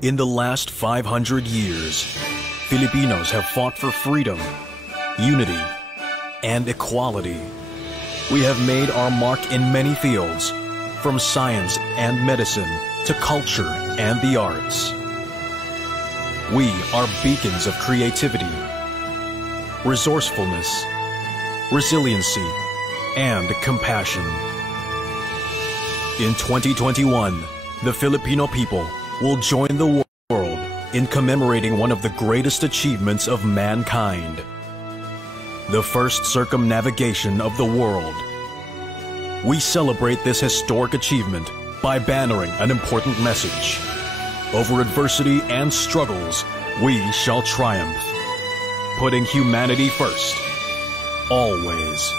In the last 500 years, Filipinos have fought for freedom, unity, and equality. We have made our mark in many fields, from science and medicine to culture and the arts. We are beacons of creativity, resourcefulness, resiliency, and compassion. In 2021, the Filipino people will join the world in commemorating one of the greatest achievements of mankind, the first circumnavigation of the world. We celebrate this historic achievement by bannering an important message. Over adversity and struggles, we shall triumph, putting humanity first, always.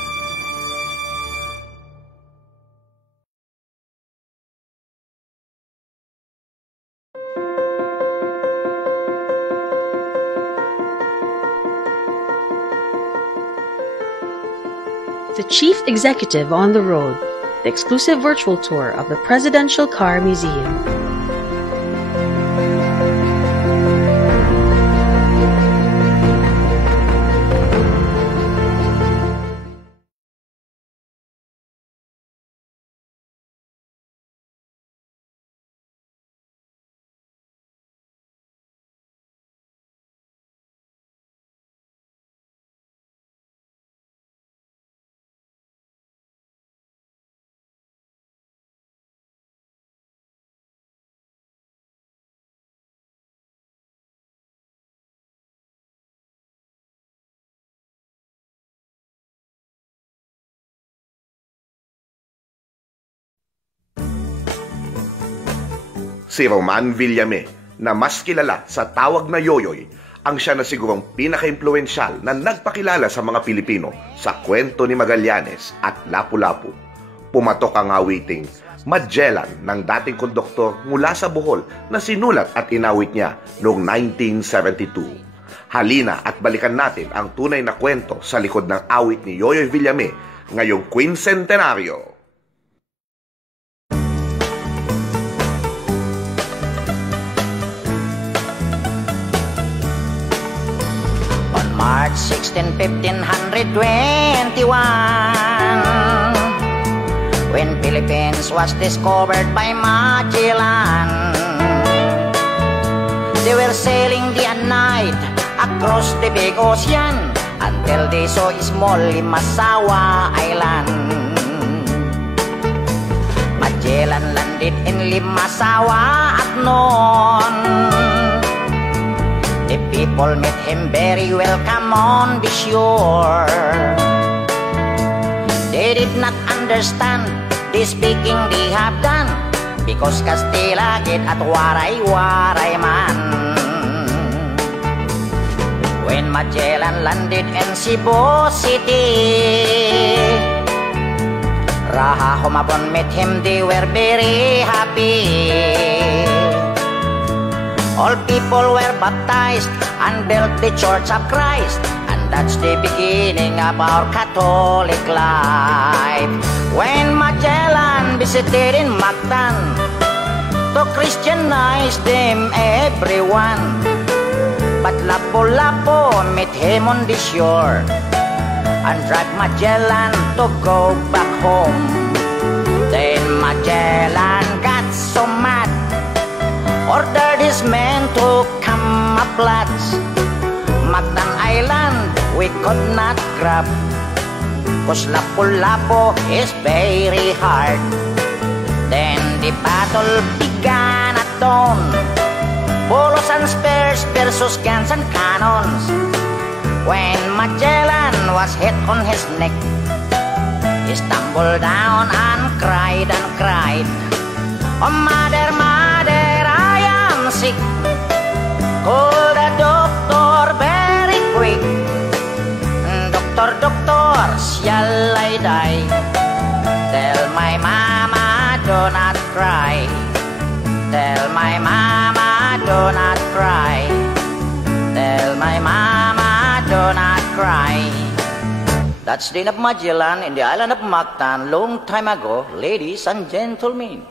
The Chief Executive on the Road, the exclusive virtual tour of the Presidential Car Museum. Si Roman Villame, na mas kilala sa tawag na Yoyoy, ang siya na sigurong pinaka-impluensyal na nagpakilala sa mga Pilipino sa kwento ni Magallanes at Lapu-Lapu. Pumatok ang awiting Magellan ng dating konduktor mula sa Bohol na sinulat at inawit niya noong 1972. Halina at balikan natin ang tunay na kwento sa likod ng awit ni Yoyoy Villame ngayong quincentenaryo. March 16, 1521, when Philippines was discovered by Magellan. They were sailing day and night across the big ocean until they saw small Limasawa Island. Magellan landed in Limasawa at noon. The people met him very welcome on the shore. They did not understand the speaking they have done, because Castilla get at waray-waray man. When Magellan landed in Cebu City, Raha Humabon met him, they were very happy. All people were baptized and built the Church of Christ, and that's the beginning of our Catholic life. When Magellan visited in Mactan to Christianize them everyone, but Lapu-Lapu met him on the shore and dragged Magellan to go back home. Then Magellan got so mad, ordered his men to camouflage. Mactan Island we could not grab, 'cause Lapu-Lapu is very hard. Then the battle began at dawn, bolos and spears versus guns and cannons. When Magellan was hit on his neck, he stumbled down and cried and cried, "Oh mother, mother, I am sick. Call the doctor very quick. Doctor, doctor, shall I die? Tell my mama do not cry. Tell my mama do not cry. Tell my mama do not cry." That's the end of Magellan in the island of Mactan long time ago, ladies and gentlemen.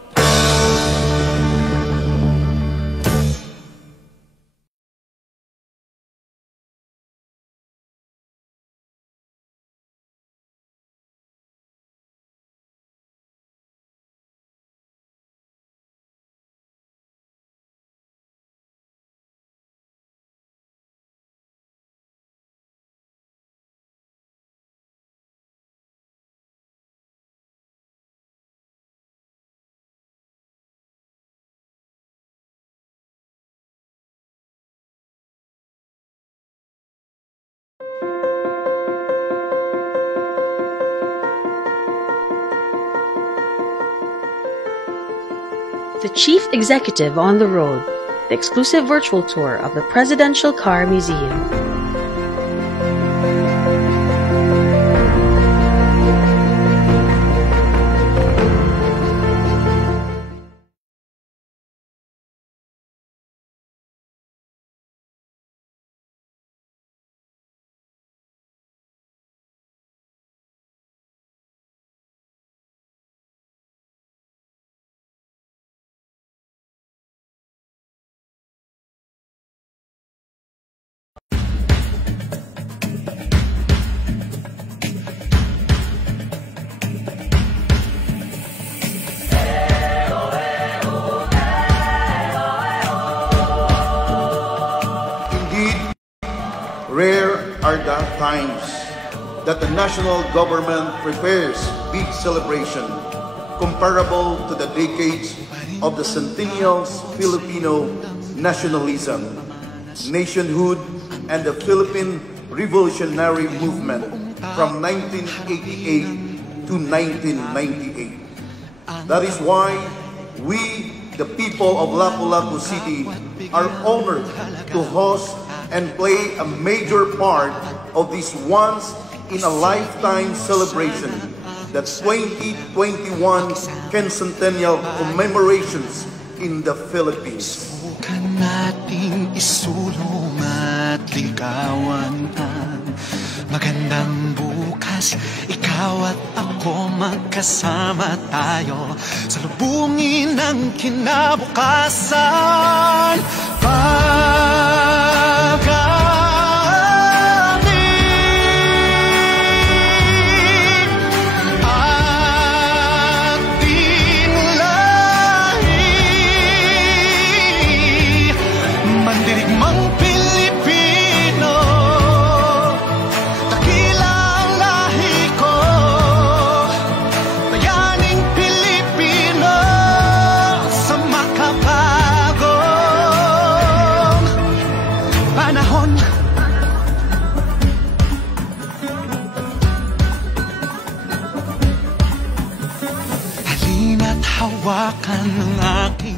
The Chief Executive on the Road, the exclusive virtual tour of the Presidential Car Museum. Rare are the times that the national government prepares big celebration comparable to the decades of the centennial's Filipino nationalism, nationhood, and the Philippine Revolutionary Movement from 1988 to 1998. That is why we, the people of Lapu-Lapu City, are honored to host and play a major part of this once-in-a-lifetime celebration, the 2021 Kencentennial commemorations in the Philippines. Subukan nating isulong at ligawan ang magandang bukas. Ikaw at ako magkasama tayo sa lubungin ng kinabukasan.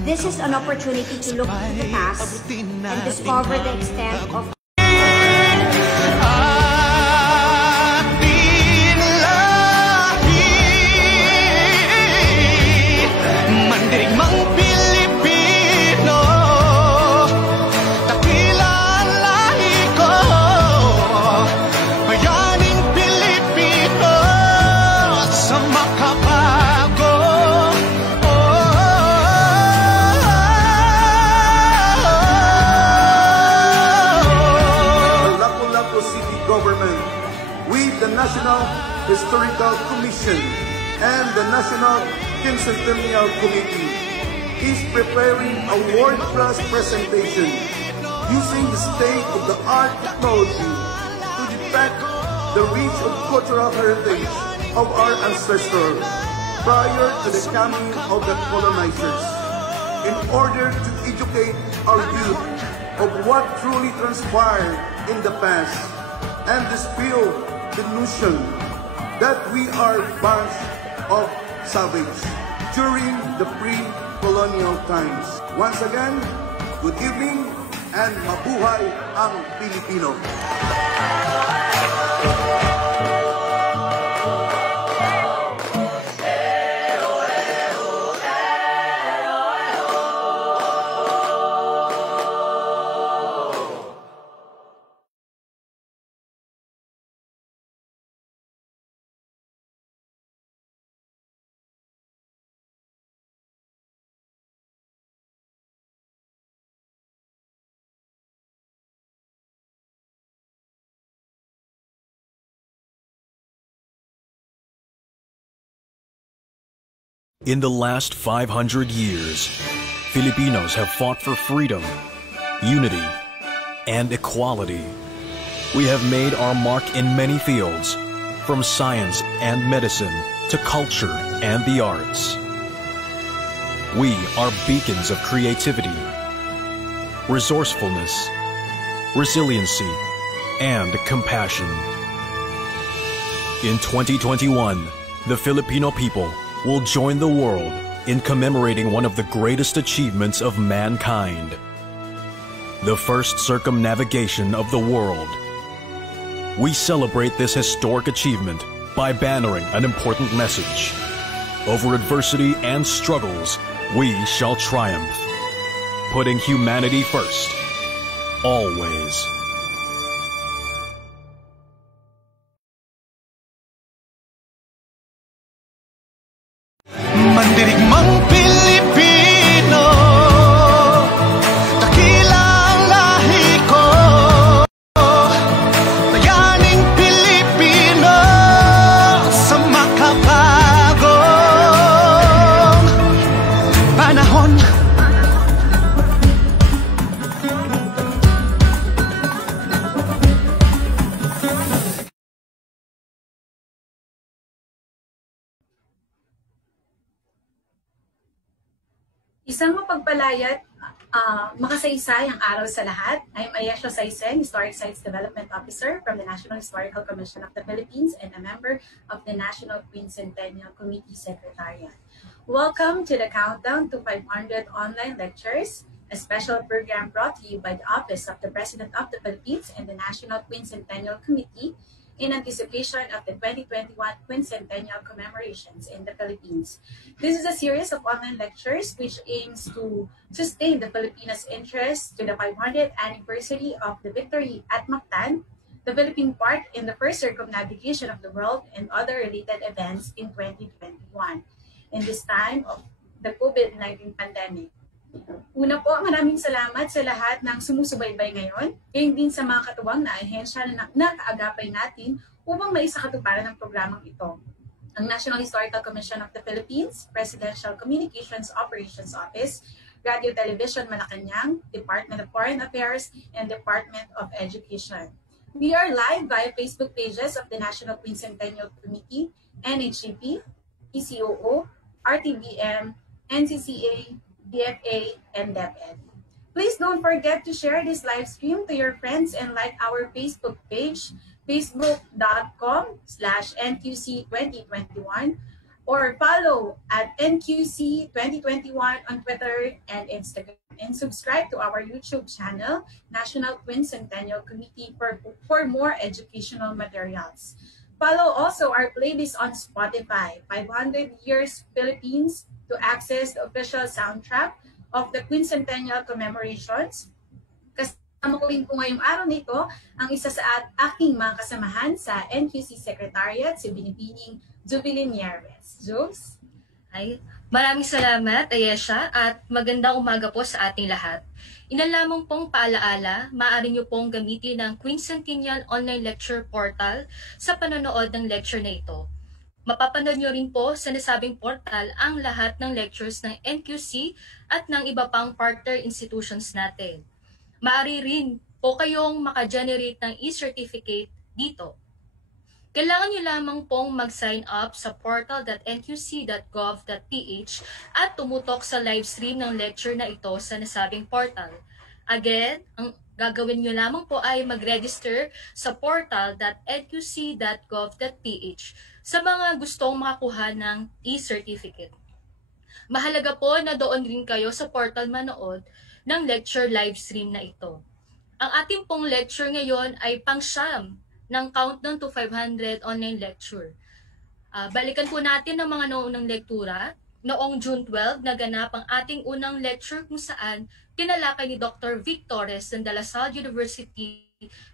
This is an opportunity to look into the past and discover the extent of National Historical Commission and the National Kencentennial Committee is preparing a world-class presentation using the state-of-the-art technology to depict the rich and cultural heritage of our ancestors prior to the coming of the colonizers, in order to educate our youth of what truly transpired in the past and dispel the notion that we are a bunch of savages during the pre-colonial times. Once again, good evening and mabuhay ang Pilipino! In the last 500 years, Filipinos have fought for freedom, unity, and equality. We have made our mark in many fields, from science and medicine to culture and the arts. We are beacons of creativity, resourcefulness, resiliency, and compassion. In 2021, the Filipino people will join the world in commemorating one of the greatest achievements of mankind, the first circumnavigation of the world. We celebrate this historic achievement by bannering an important message. Over adversity and struggles, we shall triumph, putting humanity first, always. Mandirigmang Pilipino, dakilang lahi ko, bayaning Pilipino sa makabagong panahon. Isang mapagpalayat, makasaysay ang araw sa lahat. I'm Ayesha Saisen, Historic Sites Development Officer from the National Historical Commission of the Philippines and a member of the National Quincentennial Committee Secretariat. Welcome to the Countdown to 500 online lectures, a special program brought to you by the Office of the President of the Philippines and the National Quincentennial Committee in anticipation of the 2021 Quincentennial commemorations in the Philippines. This is a series of online lectures which aims to sustain the Filipinos' interest to the 500th anniversary of the victory at Mactan, the Philippine part in the first circumnavigation of the world, and other related events in 2021, in this time of the COVID-19 pandemic. Una po, maraming salamat sa lahat ng sumusubaybay ngayon, gayon din sa mga katuwang na ahensya na nakaagapay natin upang maisakatuparan ng programang ito. Ang National Historical Commission of the Philippines, Presidential Communications Operations Office, Radio Television Malacanang, Department of Foreign Affairs, and Department of Education. We are live via Facebook pages of the National Quincentennial Committee, NHCP, PCOO, RTBM, NCCA, DFA, and DepEd. Please don't forget to share this live stream to your friends and like our Facebook page, facebook.com/NQC2021, or follow at NQC2021 on Twitter and Instagram. And subscribe to our YouTube channel, National Quincentennial Committee, for more educational materials. Follow also our playlist on Spotify, 500 Years Philippines, to access the official soundtrack of the Quincentennial commemorations. Kasama ko rin po ngayong araw nito ang isa sa aking mga kasamahan sa NQC Secretariat, si Binibining Jubilin Nieves. Jules? Ay, maraming salamat, Ayesha, at magandang umaga po sa ating lahat. Ilan lamang pong paalaala, maaari niyo pong gamitin ang Quincentennial Online Lecture Portal sa panonood ng lecture na ito. Mapapanood nyo rin po sa nasabing portal ang lahat ng lectures ng NQC at ng iba pang partner institutions natin. Maaari rin po kayong maka-generate ng e-certificate dito. Kailangan nyo lamang pong mag-sign up sa portal.nqc.gov.ph at tumutok sa live stream ng lecture na ito sa nasabing portal. Again, ang gagawin nyo lamang po ay mag-register sa portal.nqc.gov.ph sa mga gustong makakuha ng e-certificate. Mahalaga po na doon rin kayo sa portal manood ng lecture live stream na ito. Ang ating pong lecture ngayon ay pang-siyam ng Countdown to 500 online lecture. Balikan po natin ang mga noong lektura. Noong June 12, naganap ang ating unang lecture kung saan tinalakay ni Dr. Vic Torres ng De La Salle University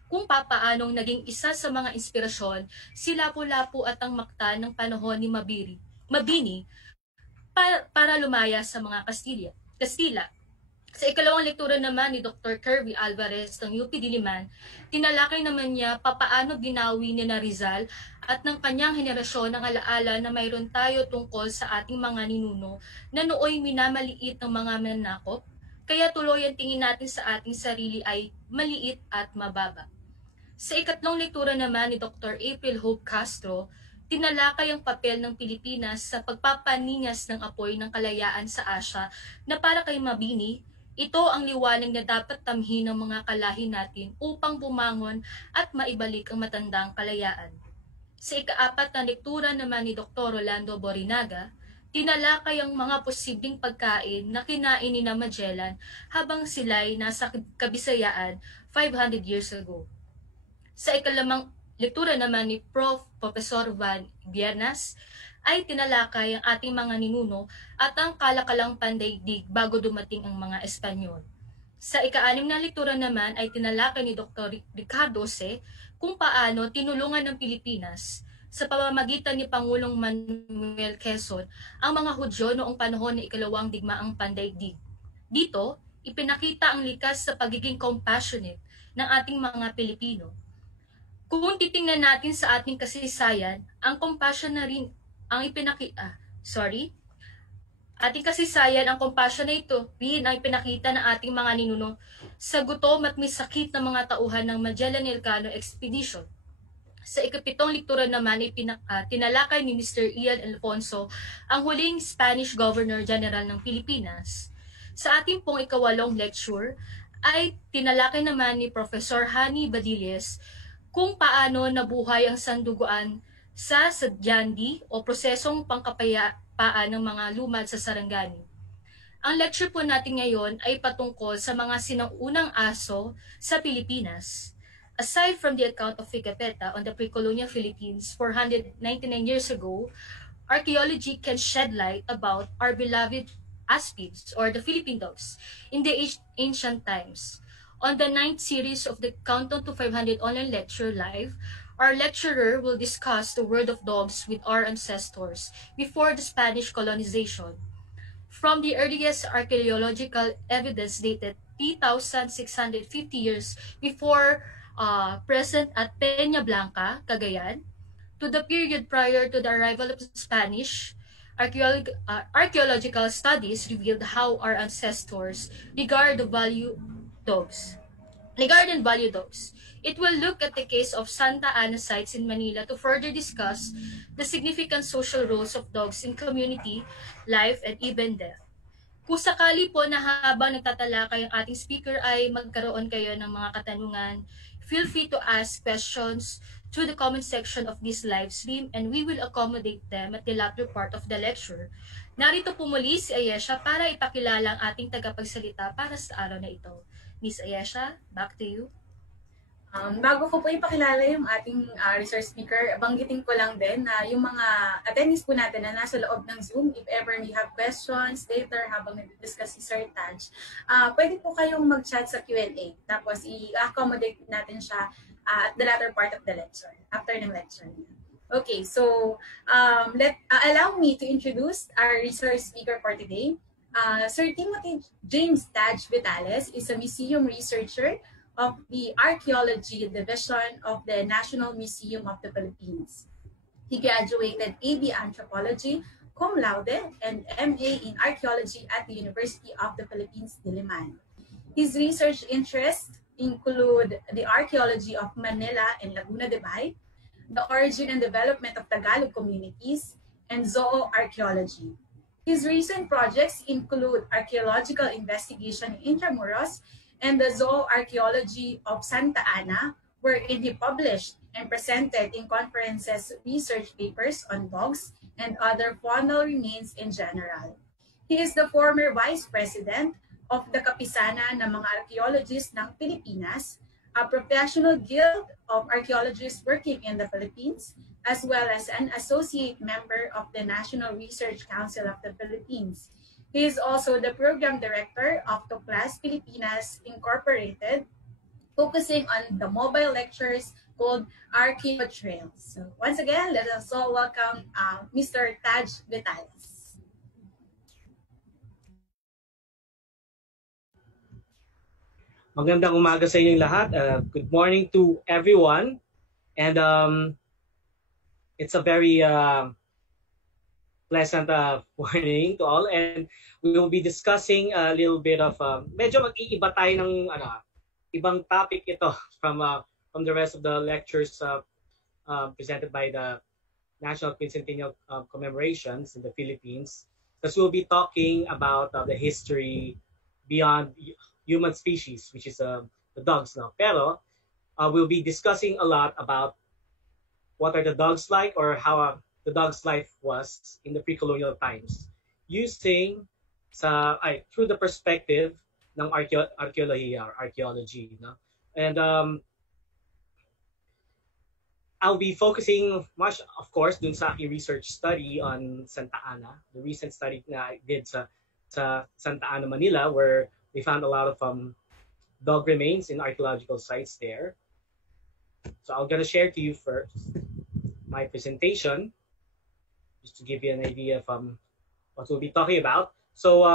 kung papaanong naging isa sa mga inspirasyon si Lapu-Lapu at ang Mactan ng panahon ni Mabini para lumaya sa mga Kastila. Sa ikalawang lektura naman ni Dr. Kirby Alvarez ng UP Diliman, tinalakay naman niya papaano ginawi ni Rizal at ng kanyang henerasyon ang alaala na mayroon tayo tungkol sa ating mga ninuno na nooy minamaliit ng mga mananakop, kaya tuloy ang tingin natin sa ating sarili ay maliit at mababa. Sa ikatlong lektura naman ni Dr. April Hope Castro, tinalakay ang papel ng Pilipinas sa pagpapaningas ng apoy ng kalayaan sa Asya na para kay Mabini, ito ang liwanag na dapat tamhin ng mga kalahi natin upang bumangon at maibalik ang matandang kalayaan. Sa ikaapat na lektura naman ni Dr. Rolando Borinaga, tinalakay ang mga posibleng pagkain na kinain ni Magellan habang sila'y nasa Kabisayaan 500 years ago. Sa ikalimang lektura naman ni Professor Van Biernas ay tinalakay ang ating mga ninuno at ang kalakalang pandaigdig bago dumating ang mga Espanyol. Sa ika-6 na lektura naman ay tinalakay ni Dr. Ricardo Jose kung paano tinulungan ng Pilipinas sa pamamagitan ni Pangulong Manuel Quezon ang mga Hudyo noong panahon ng ikalawang digmaang pandaigdig. Dito, ipinakita ang likas sa pagiging compassionate ng ating mga Pilipino. Kung titingnan natin sa ating kasaysayan, ang compassion na rin ang ating kasaysayan, ang compassion na ito rin ang ipinakita ng ating mga ninuno sa gutom at may sakit na mga tauhan ng Magellan-Elcano Expedition. Sa ika-7 lektura naman ay tinalakay ni Mr. Ian Alfonso ang huling Spanish Governor General ng Pilipinas. Sa ating pong ika-8 lecture ay tinalakay naman ni Professor Hani Badilles kung paano nabuhay ang sanduguan sa sadyandi o prosesong pangkapayapaan ng mga lumad sa Sarangani. Ang lecture po natin ngayon ay patungkol sa mga sinaunang aso sa Pilipinas. Aside from the account of Ficapeta on the pre-colonial Philippines 499 years ago, archaeology can shed light about our beloved aspids or the Philippine dogs in the ancient times. On the 9th series of the Countdown to 500 online lecture live, our lecturer will discuss the world of dogs with our ancestors before the Spanish colonization. From the earliest archaeological evidence dated 3,650 years before present at Peña Blanca, Cagayan, to the period prior to the arrival of the Spanish, archaeological studies revealed how our ancestors regard and value dogs. It will look at the case of Santa Ana sites in Manila to further discuss the significant social roles of dogs in community life and even death. Kung sakali po na habang nagtatalakay ang ating speaker ay magkaroon kayo ng mga katanungan, feel free to ask questions through the comment section of this live stream and we will accommodate them at the latter part of the lecture. Narito po muli si Ayesha para ipakilala ang ating tagapagsalita para sa araw na ito. Miss Ayesha, back to you. Bago ko po ipakilala yung ating resource speaker, banggitin ko lang din na yung mga attendees po natin na nasa loob ng Zoom, if ever may have questions later habang nag-discuss si Sir Taj, pwede po kayong mag-chat sa Q&A. Tapos i-accommodate natin siya at the latter part of the lecture, after ng lecture. Okay, so allow me to introduce our resource speaker for today. Sir Timothy James Taj Vitales is a museum researcher of the Archaeology Division of the National Museum of the Philippines. He graduated AB Anthropology, cum laude, and MA in Archaeology at the University of the Philippines, Diliman. His research interests include the archaeology of Manila and Laguna de Bay, the origin and development of Tagalog communities, and zooarchaeology. His recent projects include archaeological investigation in Intramuros and the zooarchaeology of Santa Ana, wherein he published and presented in conferences research papers on dogs and other faunal remains in general. He is the former vice president of the Kapisana ng mga Archaeologists ng Pilipinas, a professional guild of archaeologists working in the Philippines, as well as an associate member of the National Research Council of the Philippines. He is also the program director of Toklas Pilipinas Incorporated, focusing on the mobile lectures called Archaeo Trails. So once again, let us all welcome Mr. Taj Vitales. Magandang umaga sa inyong lahat. Good morning to everyone. And it's a very pleasant morning to all. And we will be discussing a little bit of, medyo mag-iiba tayo ng ibang topic ito from the rest of the lectures presented by the National Quincentennial Commemorations in the Philippines. Because we'll be talking about the history beyond human species, which is the dogs now. Pero we'll be discussing a lot about what are the dogs like, or how the dog's life was in the pre-colonial times, using through the perspective ng archaeology, no? And I'll be focusing much, of course, dun sa aking research study on Santa Ana, the recent study na I did sa Santa Ana, Manila, where we found a lot of dog remains in archaeological sites there. So I'm gonna share to you first my presentation, just to give you an idea of what we'll be talking about. So,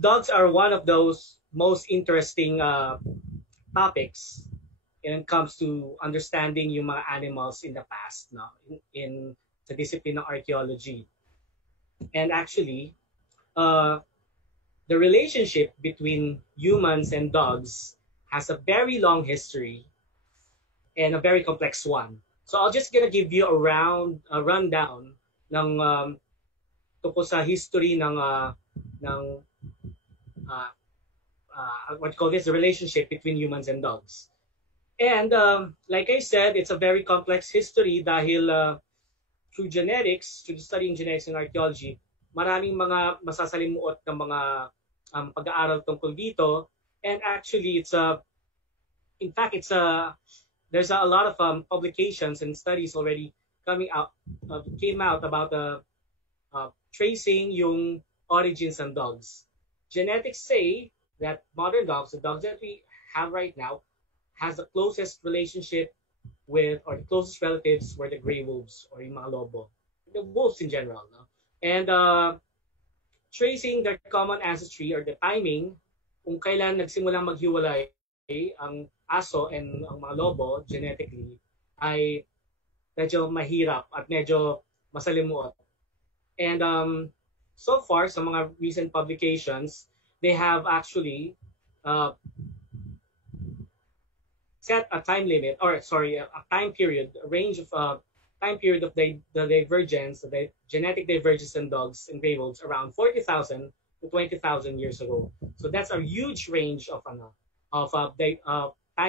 dogs are one of those most interesting topics when it comes to understanding yung mga animals in the past, no? In the discipline of archaeology. And actually, the relationship between humans and dogs has a very long history and a very complex one. So I'm just gonna give you a rundown ng tungkol sa history ng what you call this, the relationship between humans and dogs. And like I said, it's a very complex history dahil through genetics, through studying genetics and archaeology, maraming mga masasalimuot ng mga pag-aaral tungkol dito. And actually, there's a lot of publications and studies already came out about tracing yung origins of dogs. Genetics say that modern dogs, the dogs that we have right now, has the closest relationship with, or the closest relatives were the gray wolves or yung mga lobo, the wolves in general, no? And tracing their common ancestry or the timing kung kailan nagsimulang maghiwalay ang aso and ang mga lobo genetically ay medyo mahirap at medyo masalimuot. And so far, sa mga recent publications, they have actually set a time limit, or sorry, a time period, a range of time period of the divergence, the genetic divergence in dogs and gray wolves around 40,000 to 20,000 years ago. So that's a huge range of time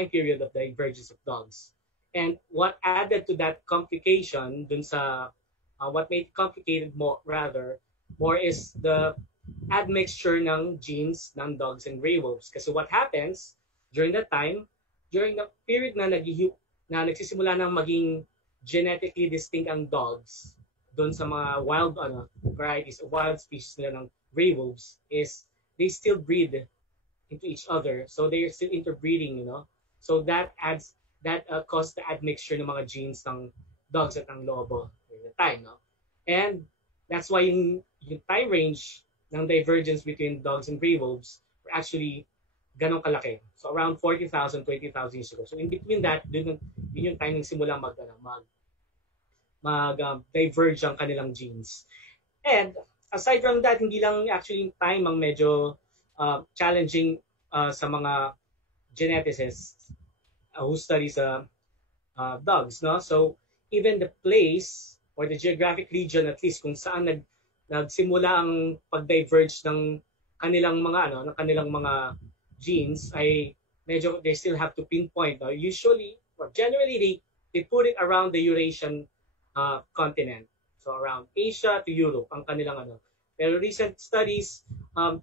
period of divergence of dogs. And what added to that complication, dun sa what made it complicated more is the admixture ng genes ng dogs and gray wolves. Kasi what happens during that time, during the period na nagsisimula ng maging genetically distinct ang dogs doon sa mga wild varieties, wild species nila ng gray wolves, is they still breed into each other. So they're still interbreeding, you know. So that caused the admixture ng mga genes ng dogs at ng lobo during the time, no? And that's why yung time range ng divergence between dogs and gray wolves were actually ganong kalaki. So around 40,000, 20,000 years ago. So in between that, yun yung time ng simulang mag-diverge ang kanilang genes. And aside from that, hindi lang actually yung time ang medyo challenging sa mga geneticists who studies dogs, no? So even the place or the geographic region, at least kung saan nagsimula ang pag-diverge ng kanilang mga genes, ay medyo they still have to pinpoint. Usually, or generally, they put it around the Eurasian continent. So around Asia to Europe ang kanilang Pero recent studies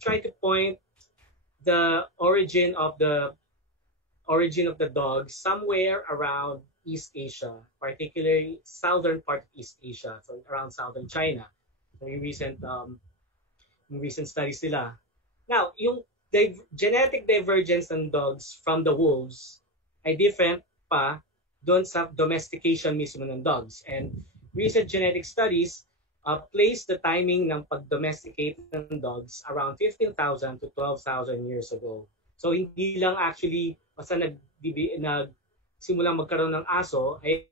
try to point the origin of the dogs somewhere around East Asia, particularly southern part of East Asia, so around southern China. So yung recent studies nila. Now, yung genetic divergence ng dogs from the wolves ay different pa doon sa domestication mismo ng dogs. And recent genetic studies place the timing ng pag-domesticate ng dogs around 15,000 to 12,000 years ago. So hindi lang actually basta nagsimulang magkaroon ng aso, ay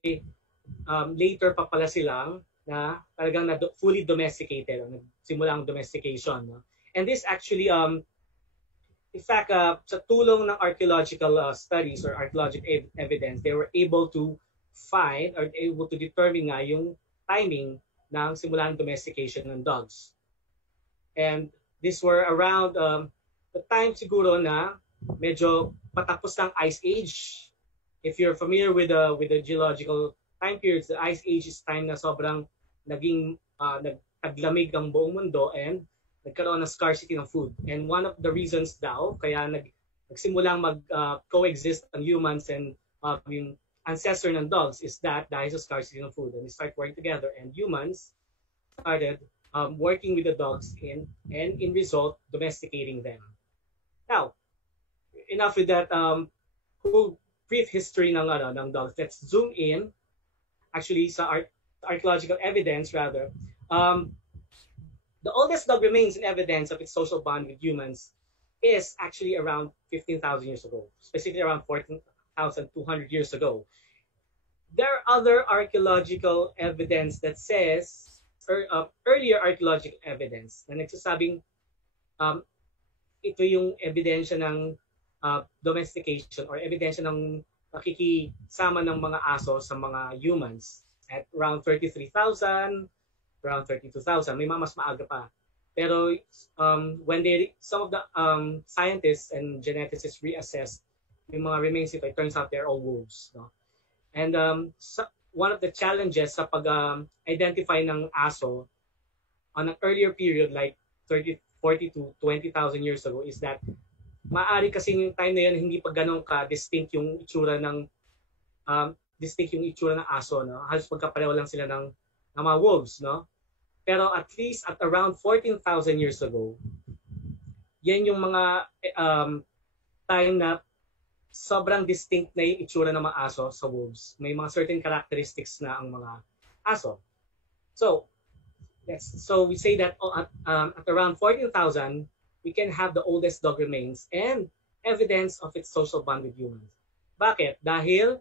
later pa pala silang na talagang fully domesticated, nagsimulang domestication. No? And this actually, in fact, sa tulong ng archaeological studies or archaeological evidence, they were able to find or able to determine nga yung timing ng simulang domestication ng dogs. And these were around the time siguro na medyo patapos ng Ice Age. If you're familiar with the geological time periods, the Ice Age is time na sobrang naging nagtaglamig ang buong mundo and nagkaroon ng scarcity ng food. And one of the reasons daw, kaya nagsimulang mag-coexist ang humans and yung ancestor ng dogs is that dahil sa scarcity ng food. And they start working together and humans started working with the dogs and in result, domesticating them. Now, enough with that whole brief history ng dogs. Let's zoom in actually sa archaeological evidence rather. The oldest dog remains in evidence of its social bond with humans is actually around 15,000 years ago, specifically around 14,200 years ago. There are other archaeological evidence that says, earlier archaeological evidence na nagsasabing ito yung ebidensya ng domestication or ebidensya ng nakikisama ng mga aso sa mga humans at around 33,000, around 32,000. May mas maaga pa. Pero when some of the scientists and geneticists reassessed yung mga remains, it turns out they're all wolves. No? And one of the challenges sa pag-identify ng aso on an earlier period like 40 to 20,000 years ago is that maaari kasi yung time na yun hindi pa ganun ka-distinct yung itsura ng aso. No? Halos magkapareho lang sila ng mga wolves. No? Pero at least at around 14,000 years ago, yan yung mga time na sobrang distinct na yung itsura ng mga aso sa wolves. May mga certain characteristics na ang mga aso. So we say that at around 14,000, we can have the oldest dog remains and evidence of its social bond with humans. Bakit? Dahil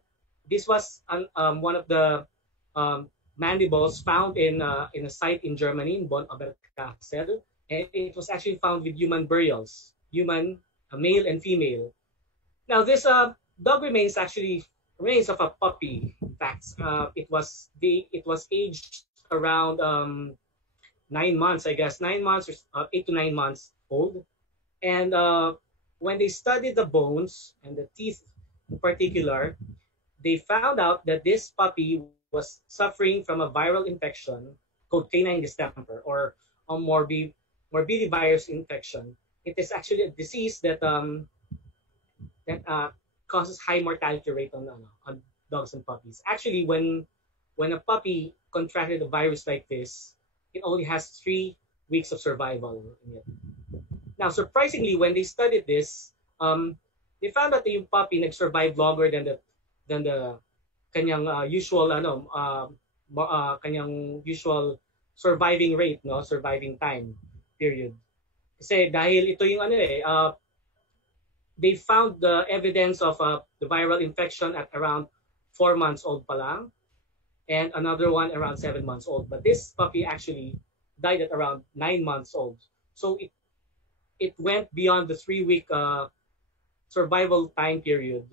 this was one of the mandibles found in a site in Germany, in Bonn Oberkassel, and it was actually found with human burials, male and female. Now, this dog remains actually remains of a puppy. In fact, it was aged around 9 months, I guess, 9 months or 8 to 9 months old. And when they studied the bones and the teeth in particular, they found out that this puppy was suffering from a viral infection called canine distemper or a morbillivirus infection. It is actually a disease that causes high mortality rate on dogs and puppies. Actually, when a puppy contracted a virus like this, it only has 3 weeks of survival in it. Now, surprisingly, when they studied this, they found that the puppy nag-survive longer than the kanyang usual kanyang usual surviving rate, no, surviving time period. Kasi dahil ito yung they found the evidence of the viral infection at around 4 months old pa lang, and another one around 7 months old. But this puppy actually died at around 9 months old. So it went beyond the 3-week survival time period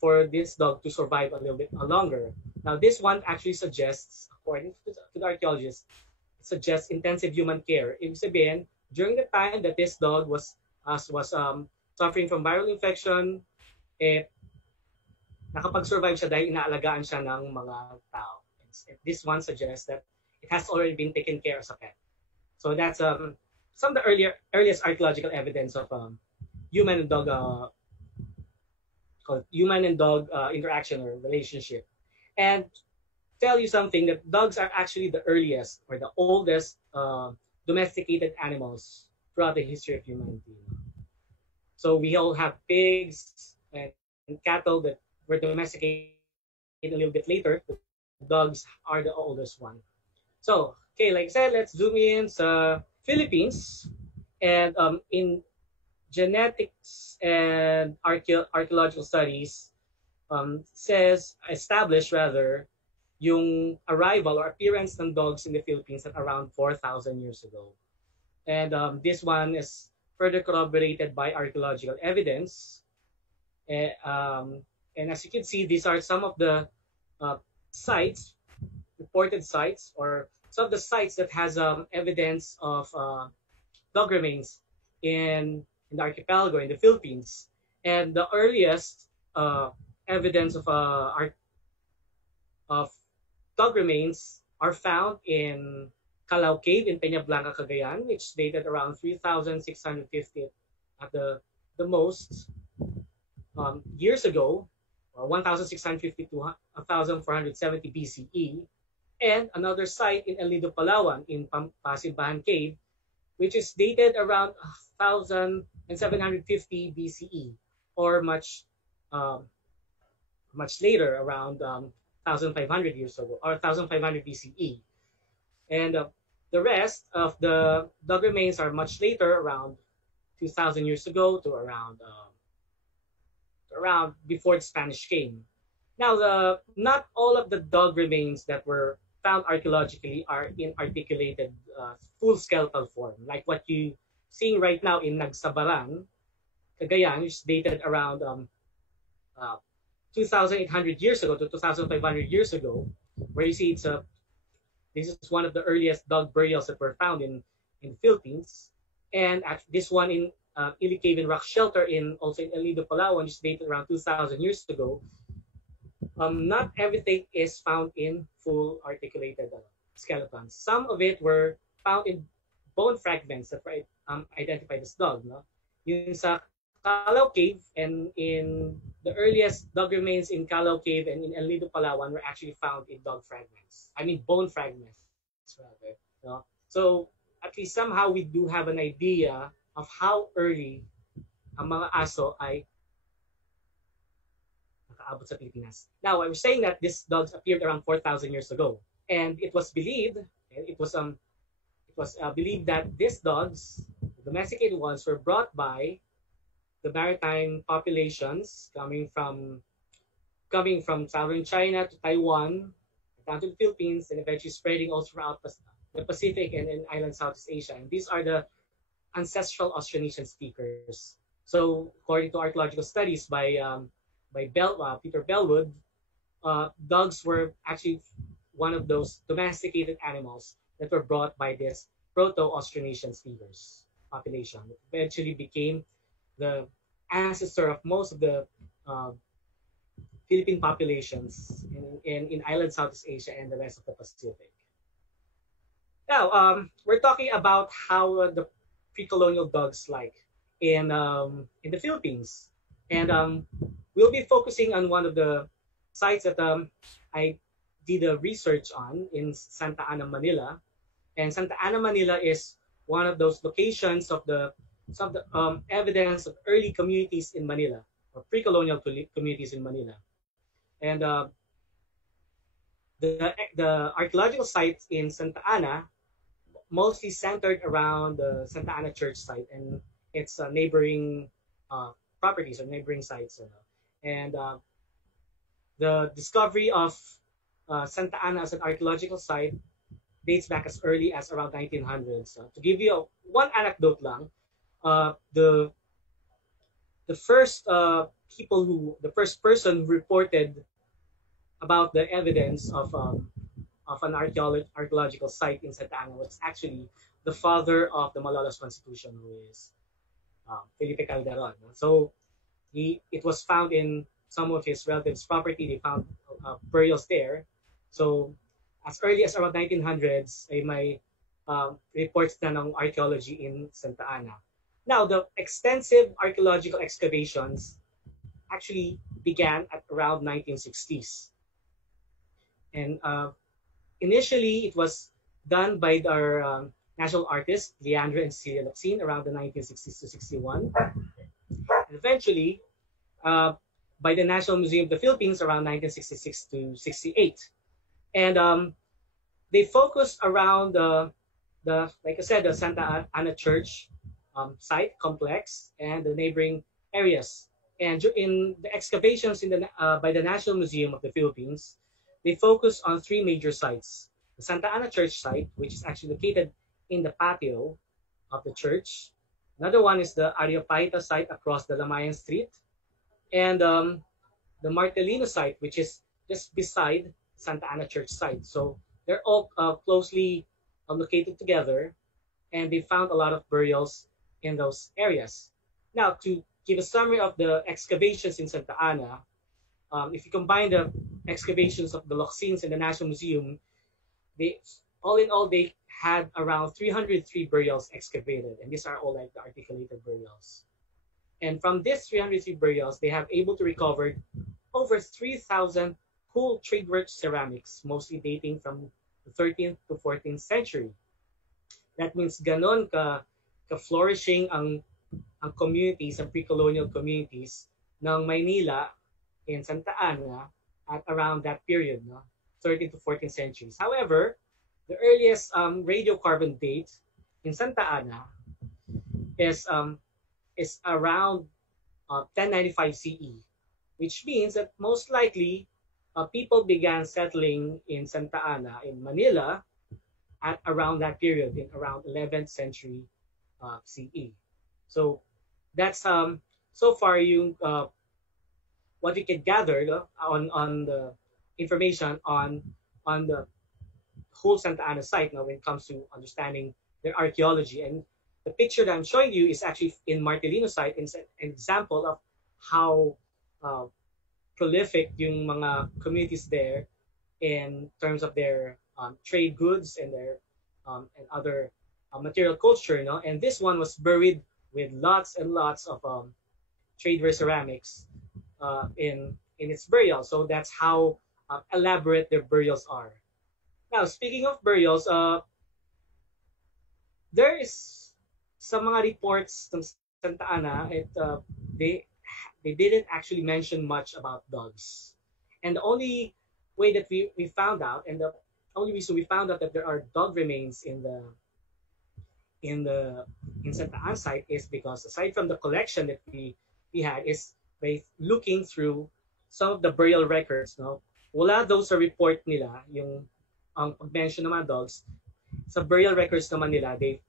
for this dog to survive a little bit longer. Now, this one actually suggests, according to the archaeologists, suggests intensive human care. Ibig sabihin, during the time that this dog was suffering from viral infection, nakapag-survive siya dahil inaalagaan siya ng mga tao. This one suggests that it has already been taken care as a pet. So that's some of the earliest archaeological evidence of human and dog interaction or relationship. And tell you something, that dogs are actually the earliest or the oldest domesticated animals throughout the history of humanity. So we all have pigs and cattle that were domesticated a little bit later. The dogs are the oldest one. So, okay, like I said, let's zoom in sa Philippines. And in genetics and archaeological studies, established yung arrival or appearance ng dogs in the Philippines at around 4,000 years ago. And this one is further corroborated by archaeological evidence. And as you can see, these are some of the reported sites, or some of the sites that has evidence of dog remains in the archipelago, in the Philippines. And the earliest evidence of of dog remains are found in Calao Cave in Peña Blanca, Cagayan, which dated around 3,650 at the most years ago, or 1,650 to 1,470 BCE, and another site in El Nido, Palawan, in Pasimbahan Cave, which is dated around 1,750 BCE, or much later, around 1,500 years ago, or 1,500 BCE. And the rest of the dog remains are much later, around 2,000 years ago to around before the Spanish came. Now, not all of the dog remains that were found archaeologically are in articulated full skeletal form, like what you seeing right now in Nagsabaran, Cagayan, which is dated around 2,800 years ago to 2,500 years ago, where you see this is one of the earliest dog burials that were found in the Philippines, and this one in Ili Cave and Rock Shelter also in El Nido, Palawan, which is dated around 2,000 years ago. Not everything is found in full articulated skeletons. Some of it were found in bone fragments that were identified as dog. No? Yung sa Calao Cave, and in the earliest dog remains in Calao Cave and in El Nido, Palawan were actually found in dog fragments. I mean bone fragments, rather. No? So at least somehow we do have an idea of how early ang mga aso ay nakaabot sa Pilipinas. Now, I was saying that these dogs appeared around 4,000 years ago, and it was believed believed that these dogs, the domesticated ones, were brought by the maritime populations coming from southern China to Taiwan, down to the Philippines, and eventually spreading also throughout the Pacific and island Southeast Asia. And these are the ancestral Austronesian speakers. So, according to archaeological studies by Peter Bellwood, dogs were actually one of those domesticated animals that were brought by this Proto-Austronesian speakers population. It eventually became the ancestor of most of the Philippine populations in island Southeast Asia and the rest of the Pacific. Now, we're talking about how the pre-colonial dogs like in the Philippines, and we'll be focusing on one of the sites that I did a research on in Santa Ana, Manila. And Santa Ana, Manila is one of those locations of the evidence of early communities in Manila, or pre-colonial communities in Manila. And the archaeological sites in Santa Ana mostly centered around the Santa Ana Church site and its neighboring properties or neighboring sites. And the discovery of Santa Ana as an archaeological site dates back as early as around 1900s. To give you one anecdote lang, the first person who reported about the evidence of an archaeological site in Santa Ana was actually the father of the Malolos Constitution, who is Felipe Calderon. So it was found in some of his relatives' property. They found burials there. So as early as around 1900s, ay may reports na ng archaeology in Santa Ana. Now, the extensive archaeological excavations actually began at around 1960s. And initially, it was done by our national artists, Leandro and Cecilia Locsin, around the 1960s to 61. And eventually, by the National Museum of the Philippines around 1966 to 68. And they focused around like I said, the Santa Ana Church site complex and the neighboring areas. And in the excavations by the National Museum of the Philippines, they focused on three major sites. The Santa Ana Church site, which is actually located in the patio of the church. Another one is the Areopaita site across the Lamayan Street. And the Martelino site, which is just beside Santa Ana Church site. So they're all closely located together, and they found a lot of burials in those areas. Now, to give a summary of the excavations in Santa Ana, if you combine the excavations of the Loxines in the National Museum, all in all, they had around 303 burials excavated, and these are all like the articulated burials. And from these 303 burials, they have able to recover over 3,000 whole tradework ceramics, mostly dating from the 13th to 14th century. That means ganon ka-flourishing ang communities, ang pre-colonial communities ng Maynila in Santa Ana at around that period, no? 13th to 14th centuries. However, the earliest radiocarbon date in Santa Ana is around 1095 CE, which means that most likely people began settling in Santa Ana in Manila at around that period, in around 11th century CE. So that's so far yung what we can gather on the information on the whole Santa Ana site now when it comes to understanding their archaeology. And the picture that I'm showing you is actually in Martilino site. It's an example of how prolific yung mga communities there in terms of their trade goods and their and other material culture, you know. And this one was buried with lots and lots of tradeware ceramics in its burial. So that's how elaborate their burials are. Now, speaking of burials, there is some mga reports ng Santa Ana. They didn't actually mention much about dogs, and the only way that we found out, and the only reason we found out that there are dog remains in Santa Ana site is because aside from the collection that we had, is by looking through some of the burial records, no, wala daw sa report nila yung ang pag-mention ng mga dogs. Sa burial records naman nila, they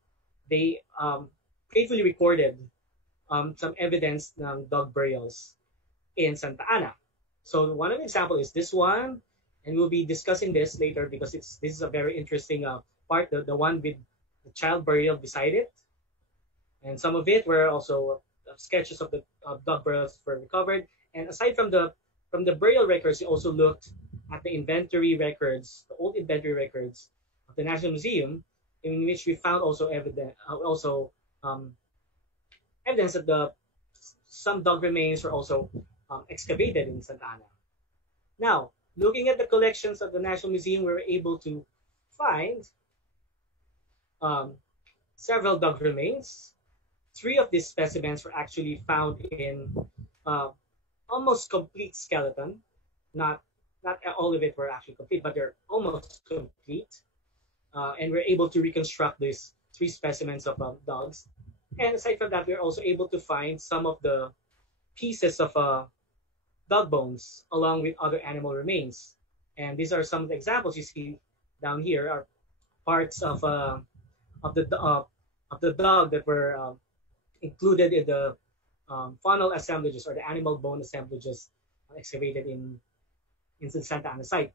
faithfully recorded some evidence ng dog burials in Santa Ana. So one of the example is this one, and we'll be discussing this later because this is a very interesting part, the one with the child burial beside it. And some of it were also sketches of the dog burials were recovered. And aside from the burial records, we also looked at the inventory records, the old inventory records of the National Museum, in which we found also evidence that some dog remains were also excavated in Santa Ana. Now, looking at the collections of the National Museum, we were able to find several dog remains. 3 of these specimens were actually found in almost complete skeleton. Not all of it were actually complete, but they're almost complete. And we're able to reconstruct these 3 specimens of dogs. And aside from that, we're also able to find some of the pieces of dog bones along with other animal remains. And these are some of the examples you see down here are parts of the dog that were included in the faunal assemblages or the animal bone assemblages excavated in the Santa Ana site.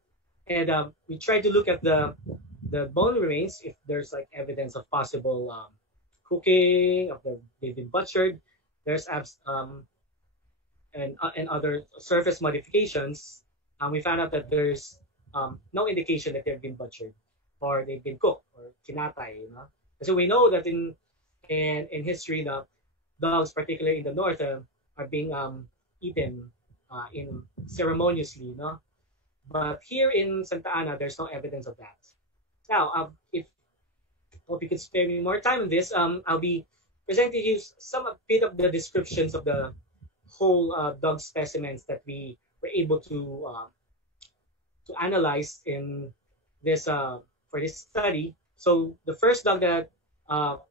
And we tried to look at the bone remains if there's like evidence of possible cooking, they've been butchered. There's and other surface modifications. We found out that there's no indication that they've been butchered or they've been cooked or kinatay. You know? So we know that in history, the dogs, particularly in the north, are being eaten ceremoniously. No? But here in Santa Ana, there's no evidence of that. Now, hope you could spare me more time on this. I'll be presenting you a bit of the descriptions of the whole dog specimens that we were able to analyze in this for this study. So the first dog that I'll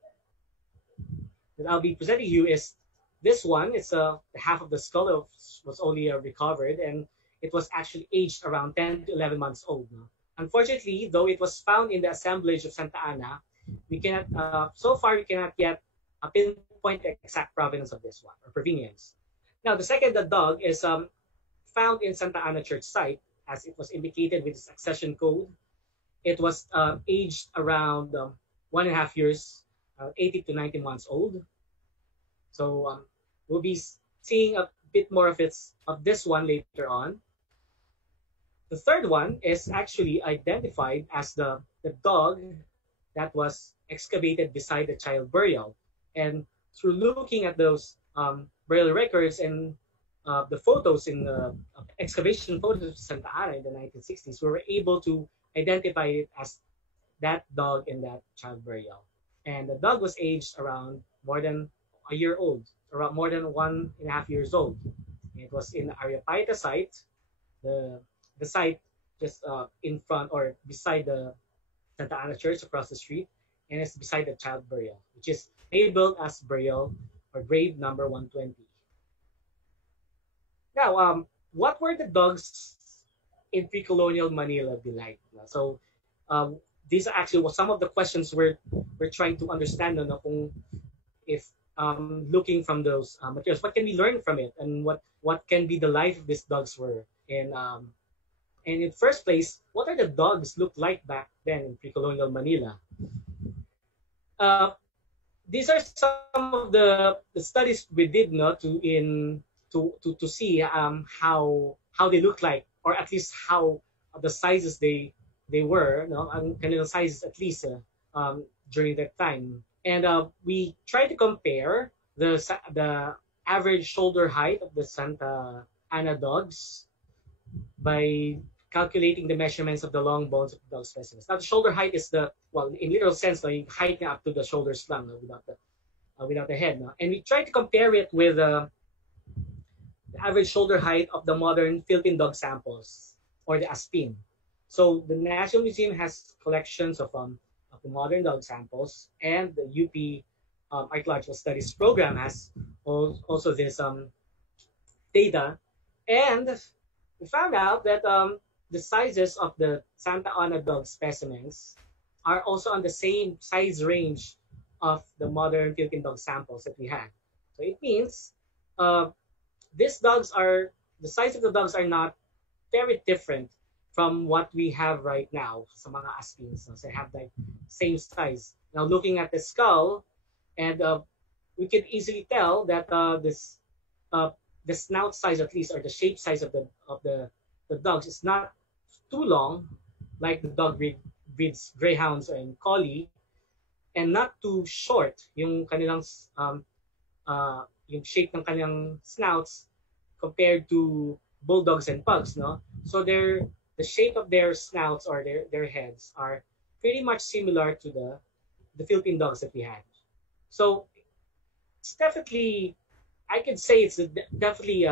be presenting you is this one. It's half of the skull was only recovered, and it was actually aged around 10 to 11 months old. No? Unfortunately, though it was found in the assemblage of Santa Ana, we cannot so far we cannot yet pinpoint the exact provenance of this one or provenience. Now, the second dog is found in Santa Ana Church site, as it was indicated with the succession code. It was aged around 1.5 years, 18 to 19 months old. So we'll be seeing a bit more of this one later on. The third one is actually identified as the dog that was excavated beside the child burial. And through looking at those burial records and the photos in the excavation photos of Santa Ana in the 1960s, we were able to identify it as that dog in that child burial. And the dog was aged around more than a year old, around more than 1.5 years old. It was in the Ariapaita site, the site just in front or beside the Santa Ana Church across the street, and it's beside the child burial, which is labeled as burial or grave number 120. Now, what were the dogs in pre-colonial Manila be like? So, these are actually some of the questions we're trying to understand. Kung if looking from those materials, what can we learn from it, and what can be the life of these dogs were? And in first place, what are the dogs look like back then in pre-colonial Manila? These are some of the studies we did to see how they look like, or at least how the sizes they were, ang kanilang sizes at least during that time. And we tried to compare the average shoulder height of the Santa Ana dogs by calculating the measurements of the long bones of the dog specimens. Now, the shoulder height is in literal sense, yung height up to the shoulders lang, without the head. And we tried to compare it with the average shoulder height of the modern Philippine dog samples, or the ASPIN. So the National Museum has collections of the modern dog samples, and the UP Archaeological Studies program has also this data. And we found out that the sizes of the Santa Ana dog specimens are also on the same size range of the modern Philippine dog samples that we had. So it means the size of the dogs are not very different from what we have right now sa mga ASPINs. So they have the same size. Now, looking at the skull, and we could easily tell that the snout size, at least, or the shape size of the dogs is not too long, like the dog breeds greyhounds and collie, and not too short yung kanilang yung shape ng kanilang snouts compared to bulldogs and pugs, no? So the shape of their snouts or their heads are pretty much similar to the Philippine dogs that we had. So it's definitely, I could say it's definitely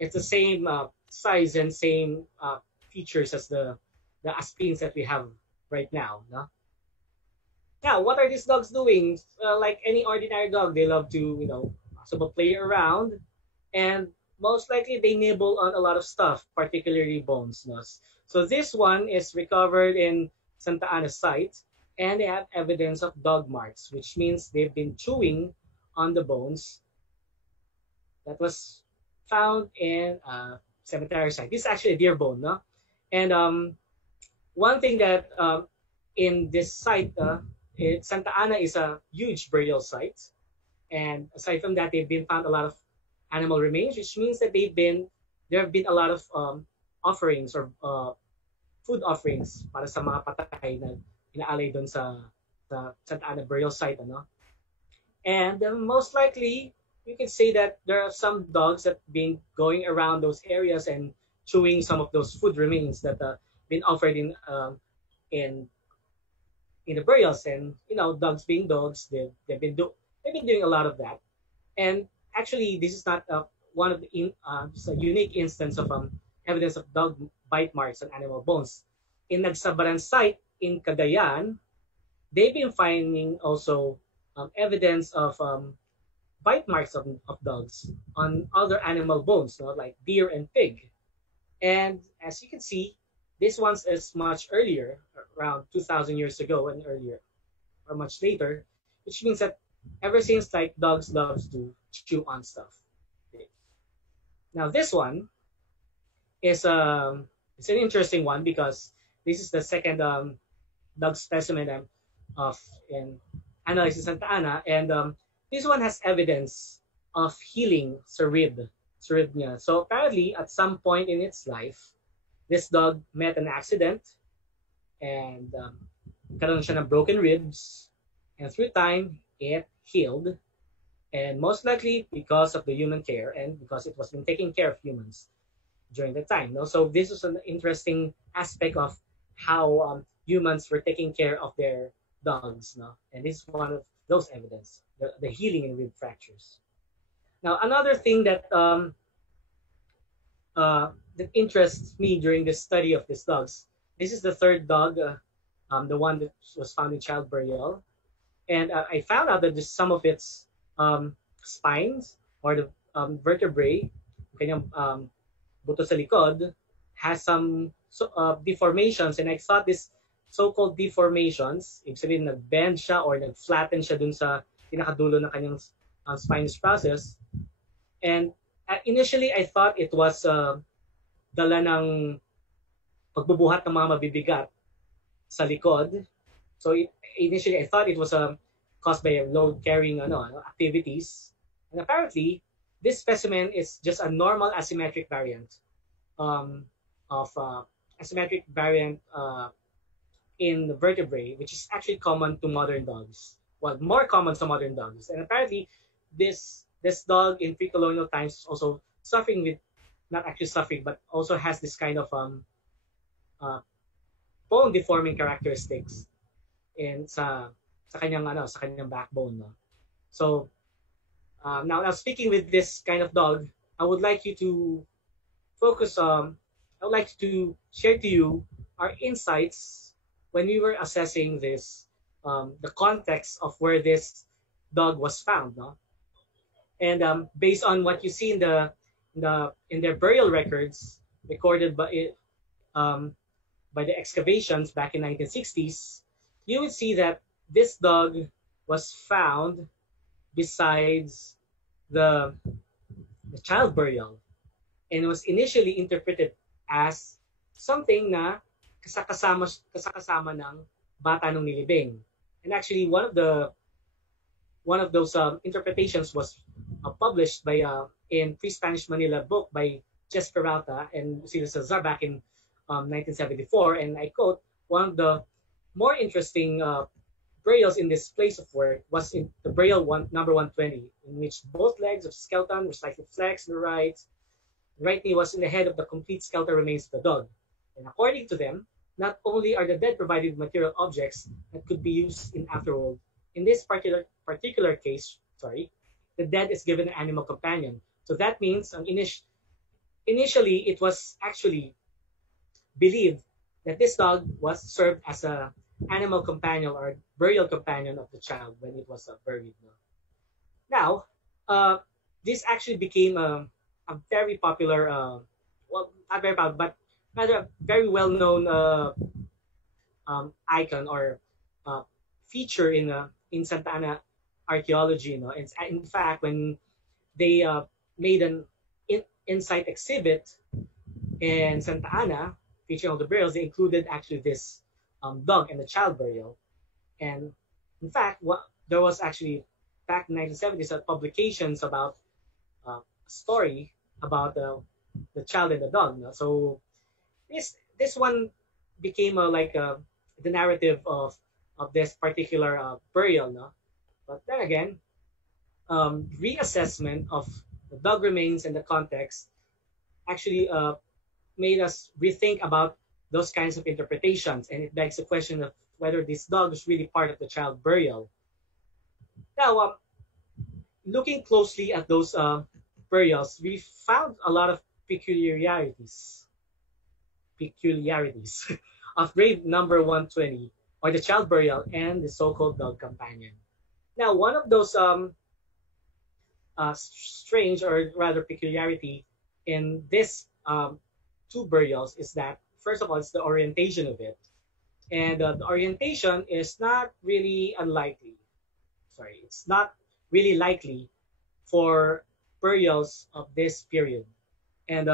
it's the same size and same features as the ASPINs that we have right now. No? Now, what are these dogs doing? Like any ordinary dog, they love to play around, and most likely they nibble on a lot of stuff, particularly bones. No? So this one is recovered in Santa Ana site, and they have evidence of dog marks, which means they've been chewing on the bones that was found in a cemetery site. This is actually a deer bone, no? And one thing that in this site, Santa Ana is a huge burial site, and aside from that, they've been found a lot of animal remains, which means that there have been a lot of offerings or food offerings para sa mga patay na inaalay doon sa Santa Ana burial site, ano? And most likely, you could say that there are some dogs that have been going around those areas and chewing some of those food remains that been offered in the burials. And dogs being dogs, they've been doing a lot of that. And actually, this is not one of the just a unique instance of evidence of dog bite marks on animal bones. In Nagsabaran site in Cagayan, they've been finding also evidence of bite marks of dogs on other animal bones, like deer and pig. And as you can see, this one is much earlier, around 2,000 years ago and earlier, or much later, which means that ever since, like, dogs loves to chew on stuff. Now this one is it's an interesting one because this is the second dog specimen in analyzed in Santa Ana, and this one has evidence of healing cerebnia. So apparently, at some point in its life, this dog met an accident and karoon siya ng broken ribs, and through time it healed, and most likely because of the human care and because it was been taking care of humans during the time. No? So this is an interesting aspect of how humans were taking care of their dogs. No? And this is one of those evidence, the healing in rib fractures. Now, another thing that that interests me during the study of these dogs, this is the third dog, the one that was found in child burial. And I found out that some of its spines or the vertebrae, kanyang buto sa likod, has some deformations. And I thought this so-called deformations, ibig sabihin nag-bend siya or nag-flatten siya dun sa pinakadulo ng kanyang spinous process. And initially, I thought it was dala ng pagbubuhat ng mga mabibigat sa likod. So initially, I thought it was caused by load-carrying activities. And apparently, this specimen is just a normal asymmetric variant in the vertebrae, which is actually common to modern dogs. Well, more common to modern dogs. And apparently, this dog in pre-colonial times is also suffering with, not actually suffering, but also has this kind of bone deforming characteristics in sa kanyang backbone. No? So now speaking with this kind of dog, I would like you to focus I would like to share to you our insights when we were assessing this, the context of where this dog was found. No? And based on what you see in their burial records recorded by the excavations back in 1960s, you would see that this dog was found besides the child burial, and was initially interpreted as something na kasakasama ng bata nung nilibing. And actually, one of those interpretations was published by in Pre-Spanish Manila book by Ches Peralta and Lucila Salazar back in 1974, and I quote, one of the more interesting burials in this place of work was in the burial number 120, in which both legs of skeleton were slightly flexed to the right. The right knee was in the head of the complete skeletal remains of the dog. And according to them, not only are the dead provided material objects that could be used in afterworld, in this particular case, the dead is given an animal companion. So that means initially it was actually believed that this dog was served as an animal companion or burial companion of the child when it was buried. Now, this actually became a very popular, well, not very popular, but rather very well-known icon or feature in Santa Ana archaeology. In fact, when they made an insight exhibit in Santa Ana featuring all the burials, they included actually this dog and the child burial. And in fact, there was actually back in 1970s publications about a story about the child and the dog. So this one became the narrative of this particular burial. But then again, reassessment of the dog remains and the context actually made us rethink about those kinds of interpretations, and it begs the question of whether this dog is really part of the child burial. Now, looking closely at those burials, we found a lot of peculiarities of grave number 120, or the child burial, and the so-called dog companion. Now, one of those strange, or rather peculiarity in this two burials is that, first of all, it's the orientation of it. And the orientation is not really unlikely. It's not really likely for burials of this period. And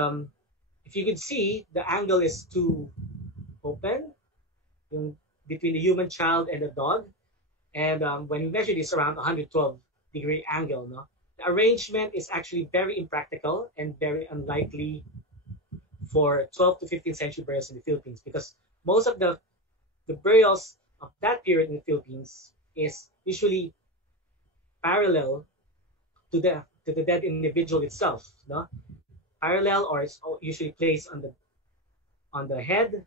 if you could see, the angle is too open between the human child and the dog. And when you measure this, around 112-degree angle. The arrangement is actually very impractical and very unlikely for 12th to 15th century burials in the Philippines, because most of the burials of that period in the Philippines is usually parallel to the dead individual itself, no? Parallel, or it's usually placed on the head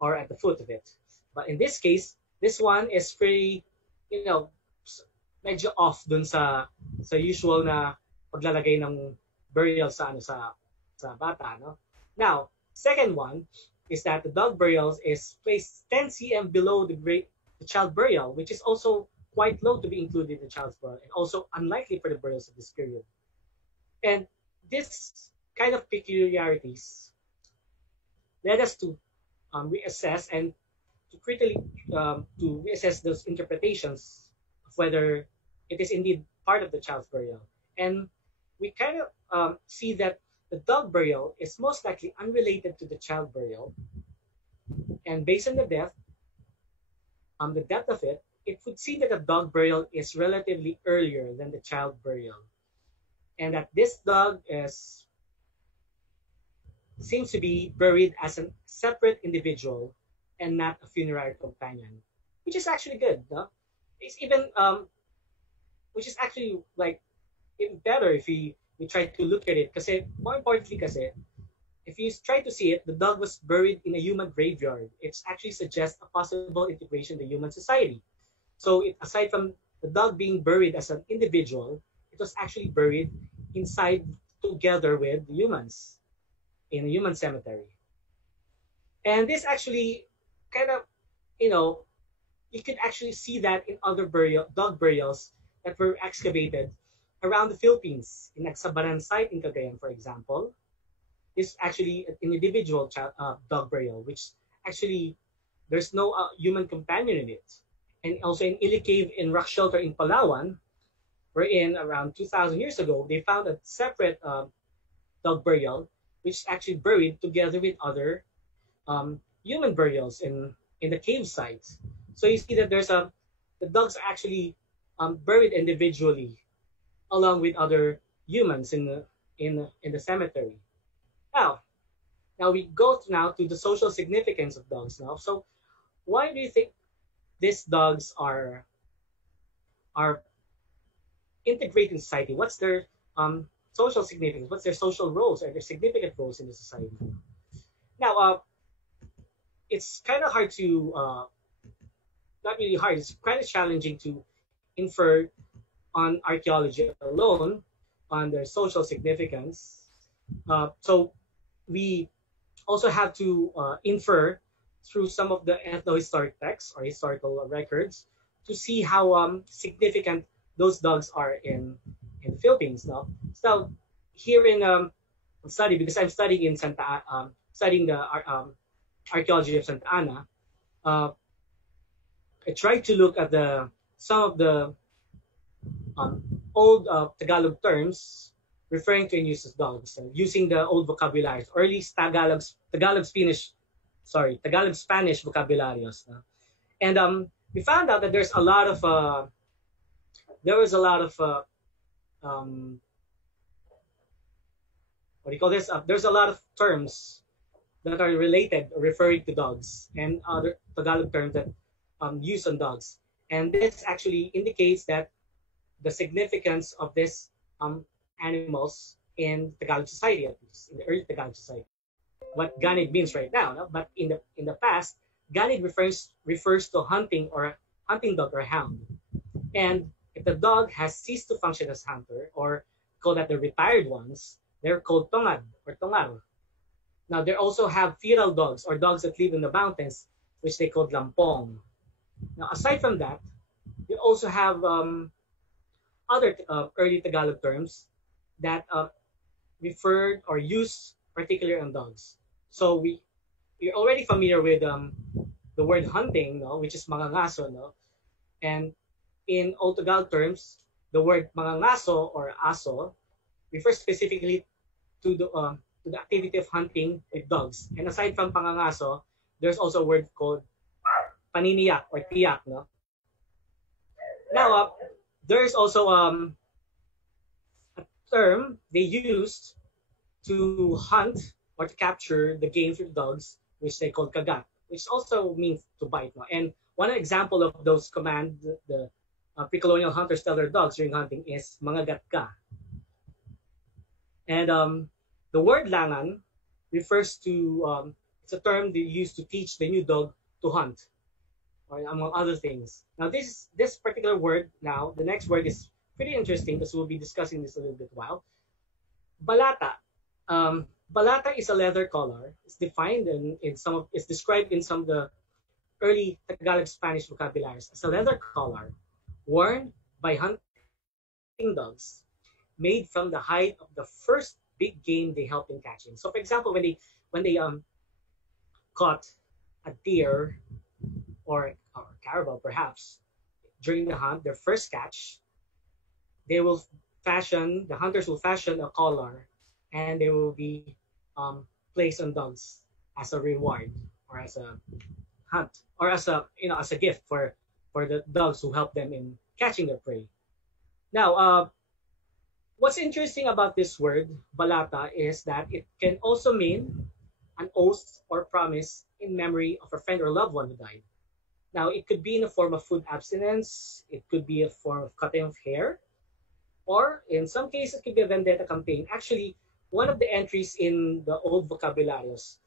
or at the foot of it. But in this case, this one is pretty, medyo off dun sa usual na paglalagay ng burial sa bata, no? Now, second one is that the dog burials is placed 10 cm below the child burial, which is also quite low to be included in the child's burial, and also unlikely for the burials of this period. And this kind of peculiarities led us to reassess and to critically to reassess those interpretations of whether it is indeed part of the child's burial. And we kind of see that the dog burial is most likely unrelated to the child burial, and based on the depth of it, it would seem that the dog burial is relatively earlier than the child burial, and that this dog seems to be buried as a separate individual and not a funerary companion, which is actually good, no? It's even which is actually like even better if we try to look at it, kasi more importantly, kasi if you try to see it, the dog was buried in a human graveyard. It actually suggests a possible integration in the human society. So aside from the dog being buried as an individual, it was actually buried inside together with the humans in a human cemetery. And this actually kind of, you could actually see that in other dog burials that were excavated around the Philippines. In Nagsabaran site in Cagayan, for example, is actually an individual dog burial, which actually there's no human companion in it. And also in Ili Cave in Rock Shelter in Palawan, wherein around 2,000 years ago, they found a separate dog burial, which is actually buried together with other human burials in the cave sites. So you see that the dogs are actually buried individually along with other humans in the cemetery. Now we go now to the social significance of dogs now. So why do you think these dogs are integrated in society? What's their social significance? What's their social roles? Are there significant roles in the society? Now, it's kind of hard to, not really hard, it's kind of challenging to infer on archaeology alone on their social significance. So we also have to infer through some of the ethnohistoric texts or historical records to see how significant those dogs are in the Philippines. Now, so here in study, because I'm studying in studying the archaeology of Santa Ana, I tried to look at some of the old Tagalog terms referring to and use of dogs, using the old vocabularies, early Tagalog Spanish vocabularios. And we found out that there was a lot of there's a lot of terms that are related or referring to dogs and other Tagalog terms that use on dogs. And this actually indicates that the significance of these animals in Tagalog society, at least in the early Tagalog society. What ganid means right now, no? But in the past, ganid refers to hunting dog or hound. And if the dog has ceased to function as hunter, or call that the retired ones, they're called tongad or tongar. Now they also have feral dogs or dogs that live in the mountains, which they call lampong. Now aside from that, you also have other early Tagalog terms that referred or used particularly on dogs. So we're already familiar with the word hunting, no, which is mangangaso, no, and in old Tagalog terms, the word mangangaso or aso refers specifically to the activity of hunting with dogs. And aside from pangangaso, there's also a word called paniniyak or tiyak, no. Now, there's also a term they used to hunt or to capture the game through dogs, which they call kagat, which also means to bite. No? And one example of those commands the pre-colonial hunters tell their dogs during hunting is mangagat ka. And the word langan refers to, it's a term they use to teach the new dog to hunt, or among other things. Now this particular word, now the next word is pretty interesting because we'll be discussing this a little bit while. Balata. Balata is a leather collar. It's defined it's described in some of the early Tagalog Spanish vocabularies as a leather collar worn by hunting dogs made from the hide of the first big game they helped in catching. So for example, when they caught a deer or caribou perhaps during the hunt, their first catch, the hunters will fashion a collar, and they will be placed on dogs as a reward or as a hunt or as a gift for the dogs who help them in catching their prey. Now, what's interesting about this word balata is that it can also mean an oath or promise in memory of a friend or loved one who died. Now, it could be in the form of food abstinence, it could be a form of cutting of hair, or in some cases, it could be a vendetta campaign. Actually, one of the entries in the old vocabularios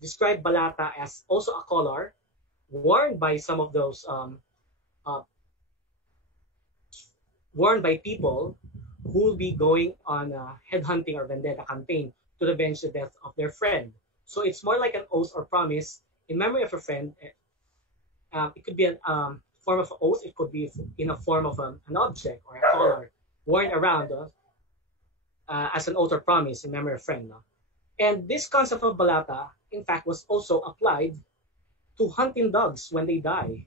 described balata as also a collar worn by some of those worn by people who will be going on a headhunting or vendetta campaign to revenge the death of their friend. So it's more like an oath or promise in memory of a friend. It could be a form of an oath. It could be in a form of an object or a collar worn around as an oath or promise in memory of a friend. No? And this concept of balata, in fact, was also applied to hunting dogs when they die.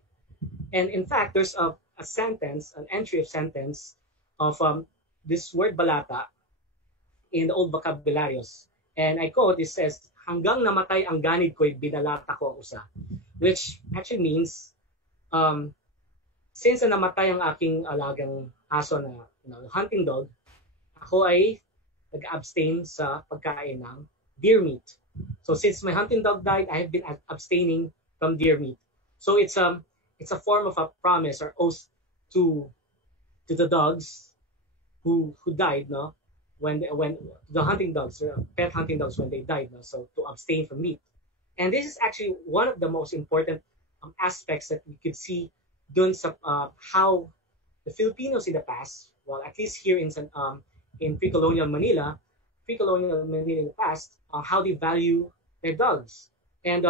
And in fact, there's a sentence, an entry of sentence of this word balata in the old vocabularios. And I quote, it says, hanggang namatay ang ganid ko'y binalata ko usa. Which actually means, since namatay ang aking alagang aso na hunting dog, ako ay nag-abstain sa pagkain ng deer meat. So since my hunting dog died, I have been abstaining from deer meat. So it's a form of a promise or oath to the dogs who died, no? When the hunting dogs, or pet hunting dogs, when they died, no? So to abstain from meat. And this is actually one of the most important aspects that we could see dun sa how the Filipinos in the past, well, at least here in pre-colonial Manila in the past, how they value their dogs. And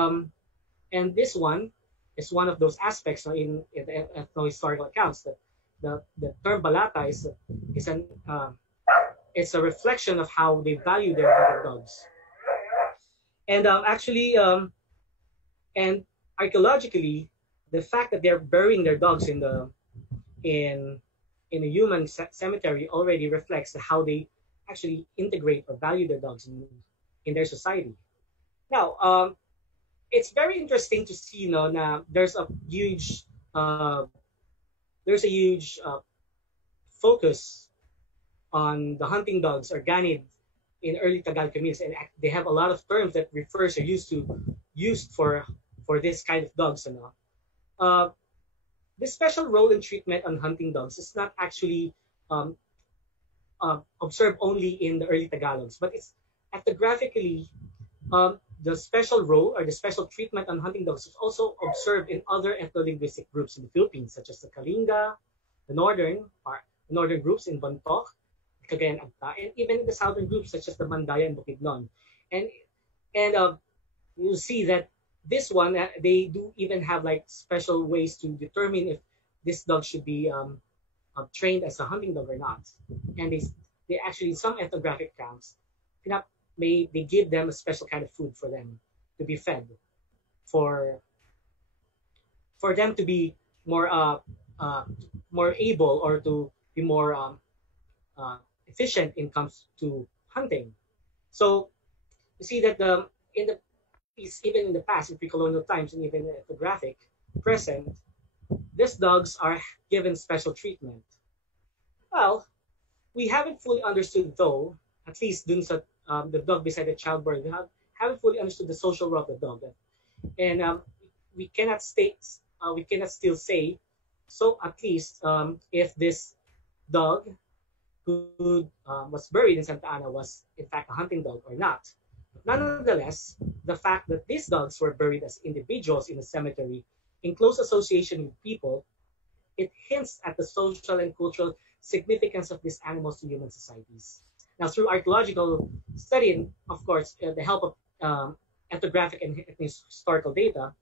this one is one of those aspects in the ethno-historical accounts that the term balata is it's a reflection of how they value their hunted dogs. And actually, and archaeologically, the fact that they're burying their dogs in a human cemetery already reflects how they actually integrate or value their dogs in their society. Now, it's very interesting to see, na there's a huge focus on the hunting dogs or ganid in early Tagalog communities, and they have a lot of terms that refers or used for this kind of dogs. This special role and treatment on hunting dogs is not actually observed only in the early Tagalogs, but it's ethnographically the special role or the special treatment on hunting dogs is also observed in other ethno-linguistic groups in the Philippines, such as the Kalinga, the northern groups in Bontoc, Cagayan Agta, and even in the southern groups such as the Mandaya and Bukidnon. And you'll see that this one, they do even have like special ways to determine if this dog should be trained as a hunting dog or not. And they actually, in some ethnographic accounts, they give them a special kind of food for them to be fed, for them to be more able or to be more efficient in comes to hunting. So you see that even in the past, in pre-colonial times, and even in ethnographic present, these dogs are given special treatment. Well, we haven't fully understood, though, at least dun sa the dog beside the childbirth. We haven't fully understood the social role of the dog, and we cannot still say. So at least if this dog who was buried in Santa Ana was in fact a hunting dog or not. Nonetheless, the fact that these dogs were buried as individuals in a cemetery in close association with people, it hints at the social and cultural significance of these animals to human societies. Now, through archaeological study and, of course, the help of ethnographic and historical data,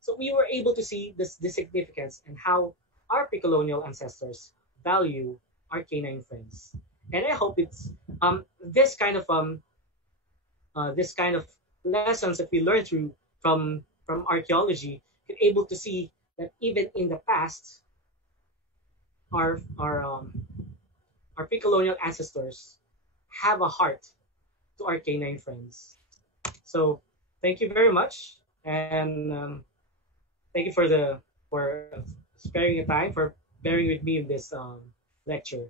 so we were able to see this significance and how our pre-colonial ancestors value our canine friends. And I hope it's this kind of lessons that we learn from archaeology, you're able to see that even in the past, our pre-colonial ancestors have a heart to our canine friends. So thank you very much, and thank you for sparing your time, for bearing with me in this lecture.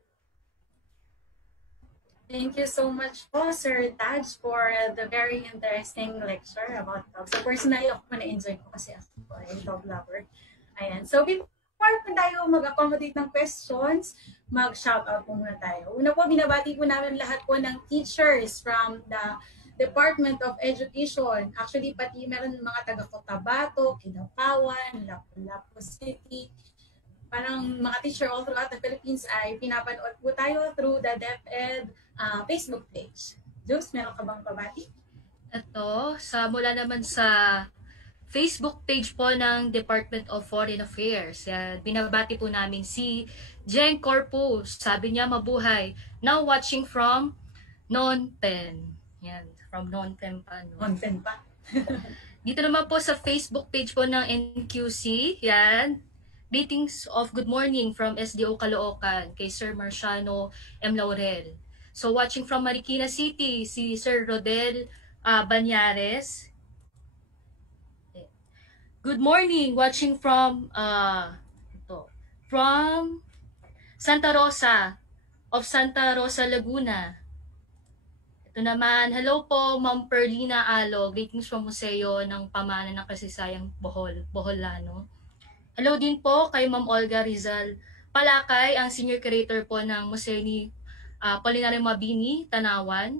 Thank you so much po, Sir Taj, for the very interesting lecture about dogs. So personally, ako po na-enjoy ko kasi ako po ay dog lover. Ayan. So before po tayo mag-accommodate ng questions, mag-shoutout po muna tayo. Una po, binabati po namin lahat po ng teachers from the Department of Education. Actually, pati meron mga taga-Cotabato, Kidapawan, Lapu-Lapu City, parang mga teacher all throughout the Philippines ay pinapanood po tayo through the DepEd Facebook page. Jus, meron ka bang babati? Ito, mula naman sa Facebook page po ng Department of Foreign Affairs. Yan, binabati po namin si Jen Corpus. Sabi niya, mabuhay. Now watching from Phnom Penh. Yan, from Phnom Penh pa. Phnom Penh pa. Dito naman po sa Facebook page po ng NQC. Yan. Greetings of good morning from SDO Caloocan kay Sir Marciano M. Laurel. So watching from Marikina City, si Sir Rodel Banyares. Good morning, watching from Santa Rosa of Santa Rosa, Laguna. Ito naman, hello po Ma'am Perlina Alo, greetings from Museo ng Pamana ng Kasaysayan Boholano. Hello din po kay Ma'am Olga Rizal Palakay, ang Senior Curator po ng Museo ni Polinario Mabini, Tanawan.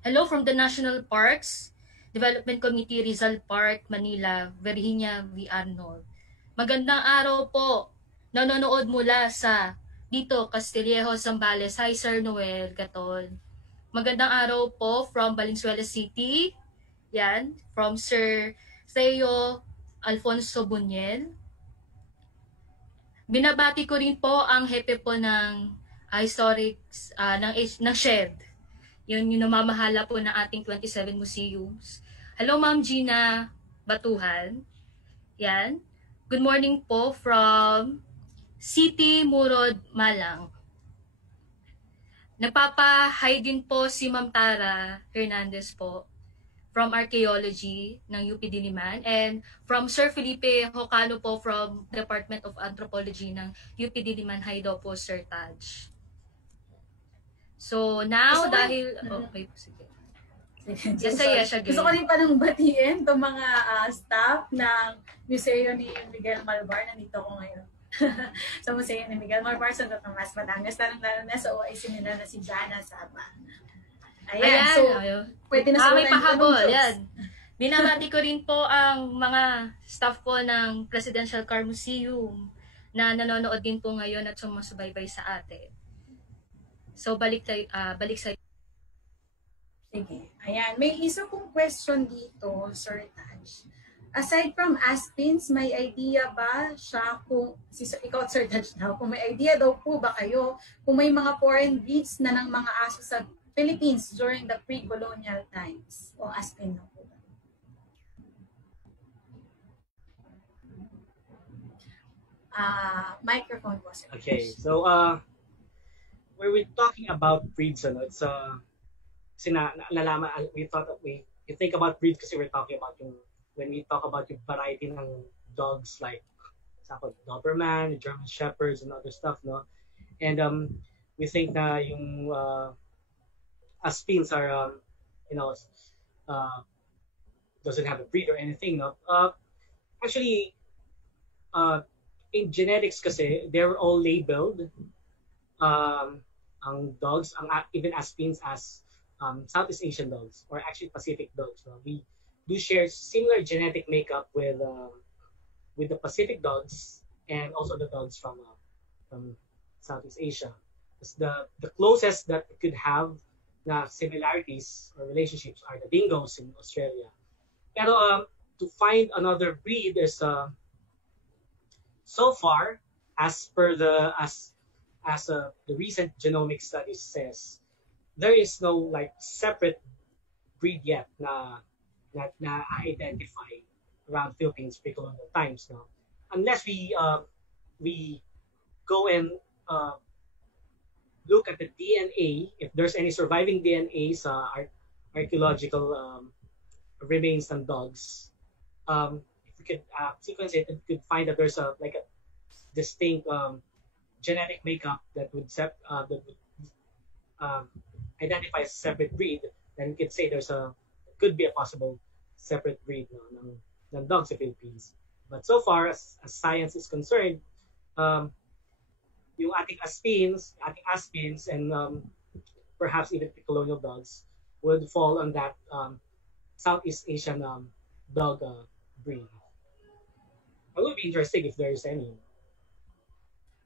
Hello from the National Parks Development Committee, Rizal Park, Manila, Virginia V. Arnold. Magandang araw po. Nanonood mula sa dito, Castillejo, Zambales. Hi, Sir Noel Gatol. Magandang araw po from Valenzuela City. Yan, from Sir Theo Alfonso Bunyel. Binabati ko rin po ang hepe po ng historics ng SHED. Yun yung namamahala po ng ating 27 museums. Hello Ma'am Gina Batuhan. Yan. Good morning po from City Murod, Malang. Nagpapa-hi din po si Ma'am Tara Hernandez po from Archaeology ng UP Diliman, and from Sir Felipe Hocano po from Department of Anthropology ng UP Diliman. Hi daw po, Sir Taj. So now, dahil... Okay, sige. Gusto ko rin pa nang batiin itong mga staff ng Museo ni Miguel Malvar. Nandito ko ngayon. Sa Museo ni Miguel Malvar, sa Tomas, Batangas. Lalo na sa OIC nila na si Jana Saba. Ayan, so pwede na may pahabol. Yan. Binabati ko rin po ang mga staff po ng Presidential Car Museum na nanonood din po ngayon at sumasubaybay sa atin. So balik sa Sige. Ayan, may isa kong question dito, Sir Taj. Aside from Aspins, may idea ba siya kung ikaw, Sir Taj, daw, kung may idea daw po ba kayo kung may mga foreign breeds na ng mga aso sa Philippines during the pre-colonial times? O Aspin na po ba? Microphone po, Sir. Okay, so when we're talking about breeds, it's kasi nalaman, you think about breeds kasi we're talking about when we talk about yung variety ng dogs, like example, Doberman, German Shepherds, and other stuff, no? And we think na yung Aspins are, you know, doesn't have a breed or anything. No? Actually, in genetics kasi, they're all labeled, ang dogs, even Aspins as Southeast Asian dogs, or actually Pacific dogs. No? We do share similar genetic makeup with the Pacific dogs and also the dogs from Southeast Asia. It's the closest that we could have na similarities or relationships are the dingoes in Australia. Pero to find another breed is so far, as per the recent genomic studies says, there is no like separate breed yet na identify around Philippines pre-colonial times now, unless we go and look at the DNA, if there's any surviving DNA sa archaeological remains ng dogs. If we could sequence it and could find that there's a distinct genetic makeup that would identify a separate breed, then we could say could be a possible separate breed ng dogs in the Philippines. But so far, as science is concerned, yung ating Aspins, and perhaps even the colonial dogs would fall on that Southeast Asian dog breed. It would be interesting if there is any.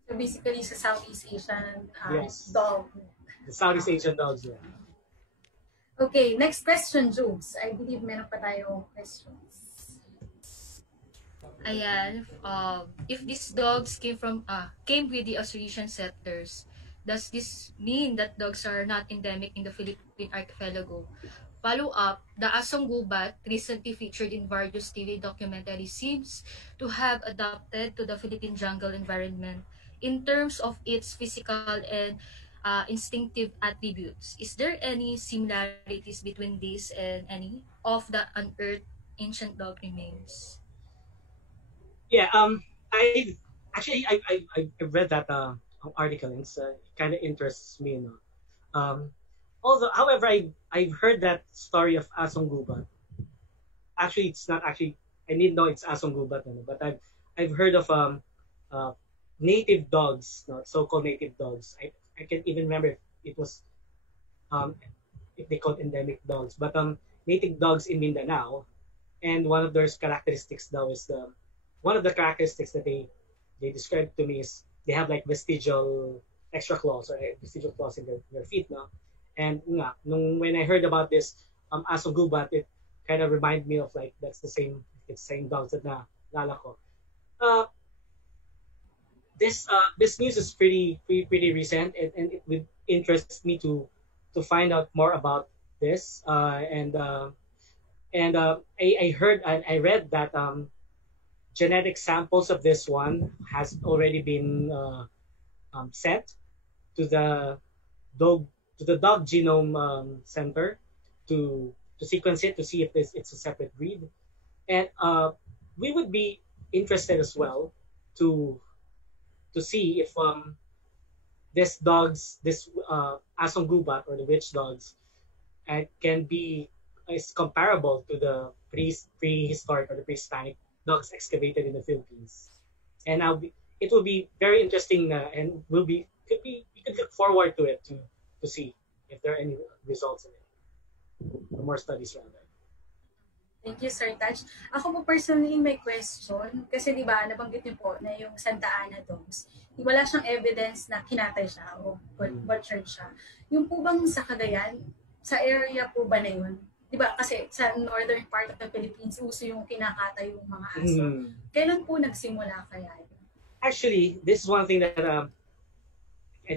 So basically, sa Southeast Asian yes. dog. The Southeast Asian dogs, yeah. Okay, next question, Jules. I believe meron pa tayong questions. Ayan, if these dogs came with the Australasian settlers, does this mean that dogs are not endemic in the Philippine archipelago? Follow up, the Asong Gubat, recently featured in various TV documentaries, seems to have adapted to the Philippine jungle environment in terms of its physical and instinctive attributes. Is there any similarities between these and any of the unearthed ancient dog remains? Yeah, I read that article, and it kind of interests me, you know. However, I've heard that story of Asong Gubat. Actually, it's not actually. I didn't know it's Asong Gubat, but I've heard of native dogs, so-called native dogs. I can't even remember if it was if they called endemic dogs, but native dogs in Mindanao, and one of their characteristics though is one of the characteristics that they described to me is they have like vestigial extra claws or vestigial claws in their feet now. And when I heard about this Asong Gubat, it kind of reminded me of like it's the same dogs that naalala ko. This news is pretty recent, and it would interest me to find out more about this. I read that genetic samples of this one has already been sent to the dog genome center to sequence it to see if it's a separate breed, and we would be interested as well to see if this Asong Gubat or the witch dogs is comparable to the prehistoric or the prehispanic dogs excavated in the Philippines. And it will be very interesting, and we could look forward to it to see if there are any results in it, or more studies rather. Thank you, Sir Taj. Ako po personally may question, kasi di ba nabanggit niyo po na yung Santa Ana dogs, wala siyang evidence na kinatay siya o butchered siya. Yung po bang sa Cagayan, sa area po ba na yun? Di ba kasi sa northern part of the Philippines, uso yung kinakatay yung mga aso. Kailan po nagsimula kaya? Actually, this is one thing that I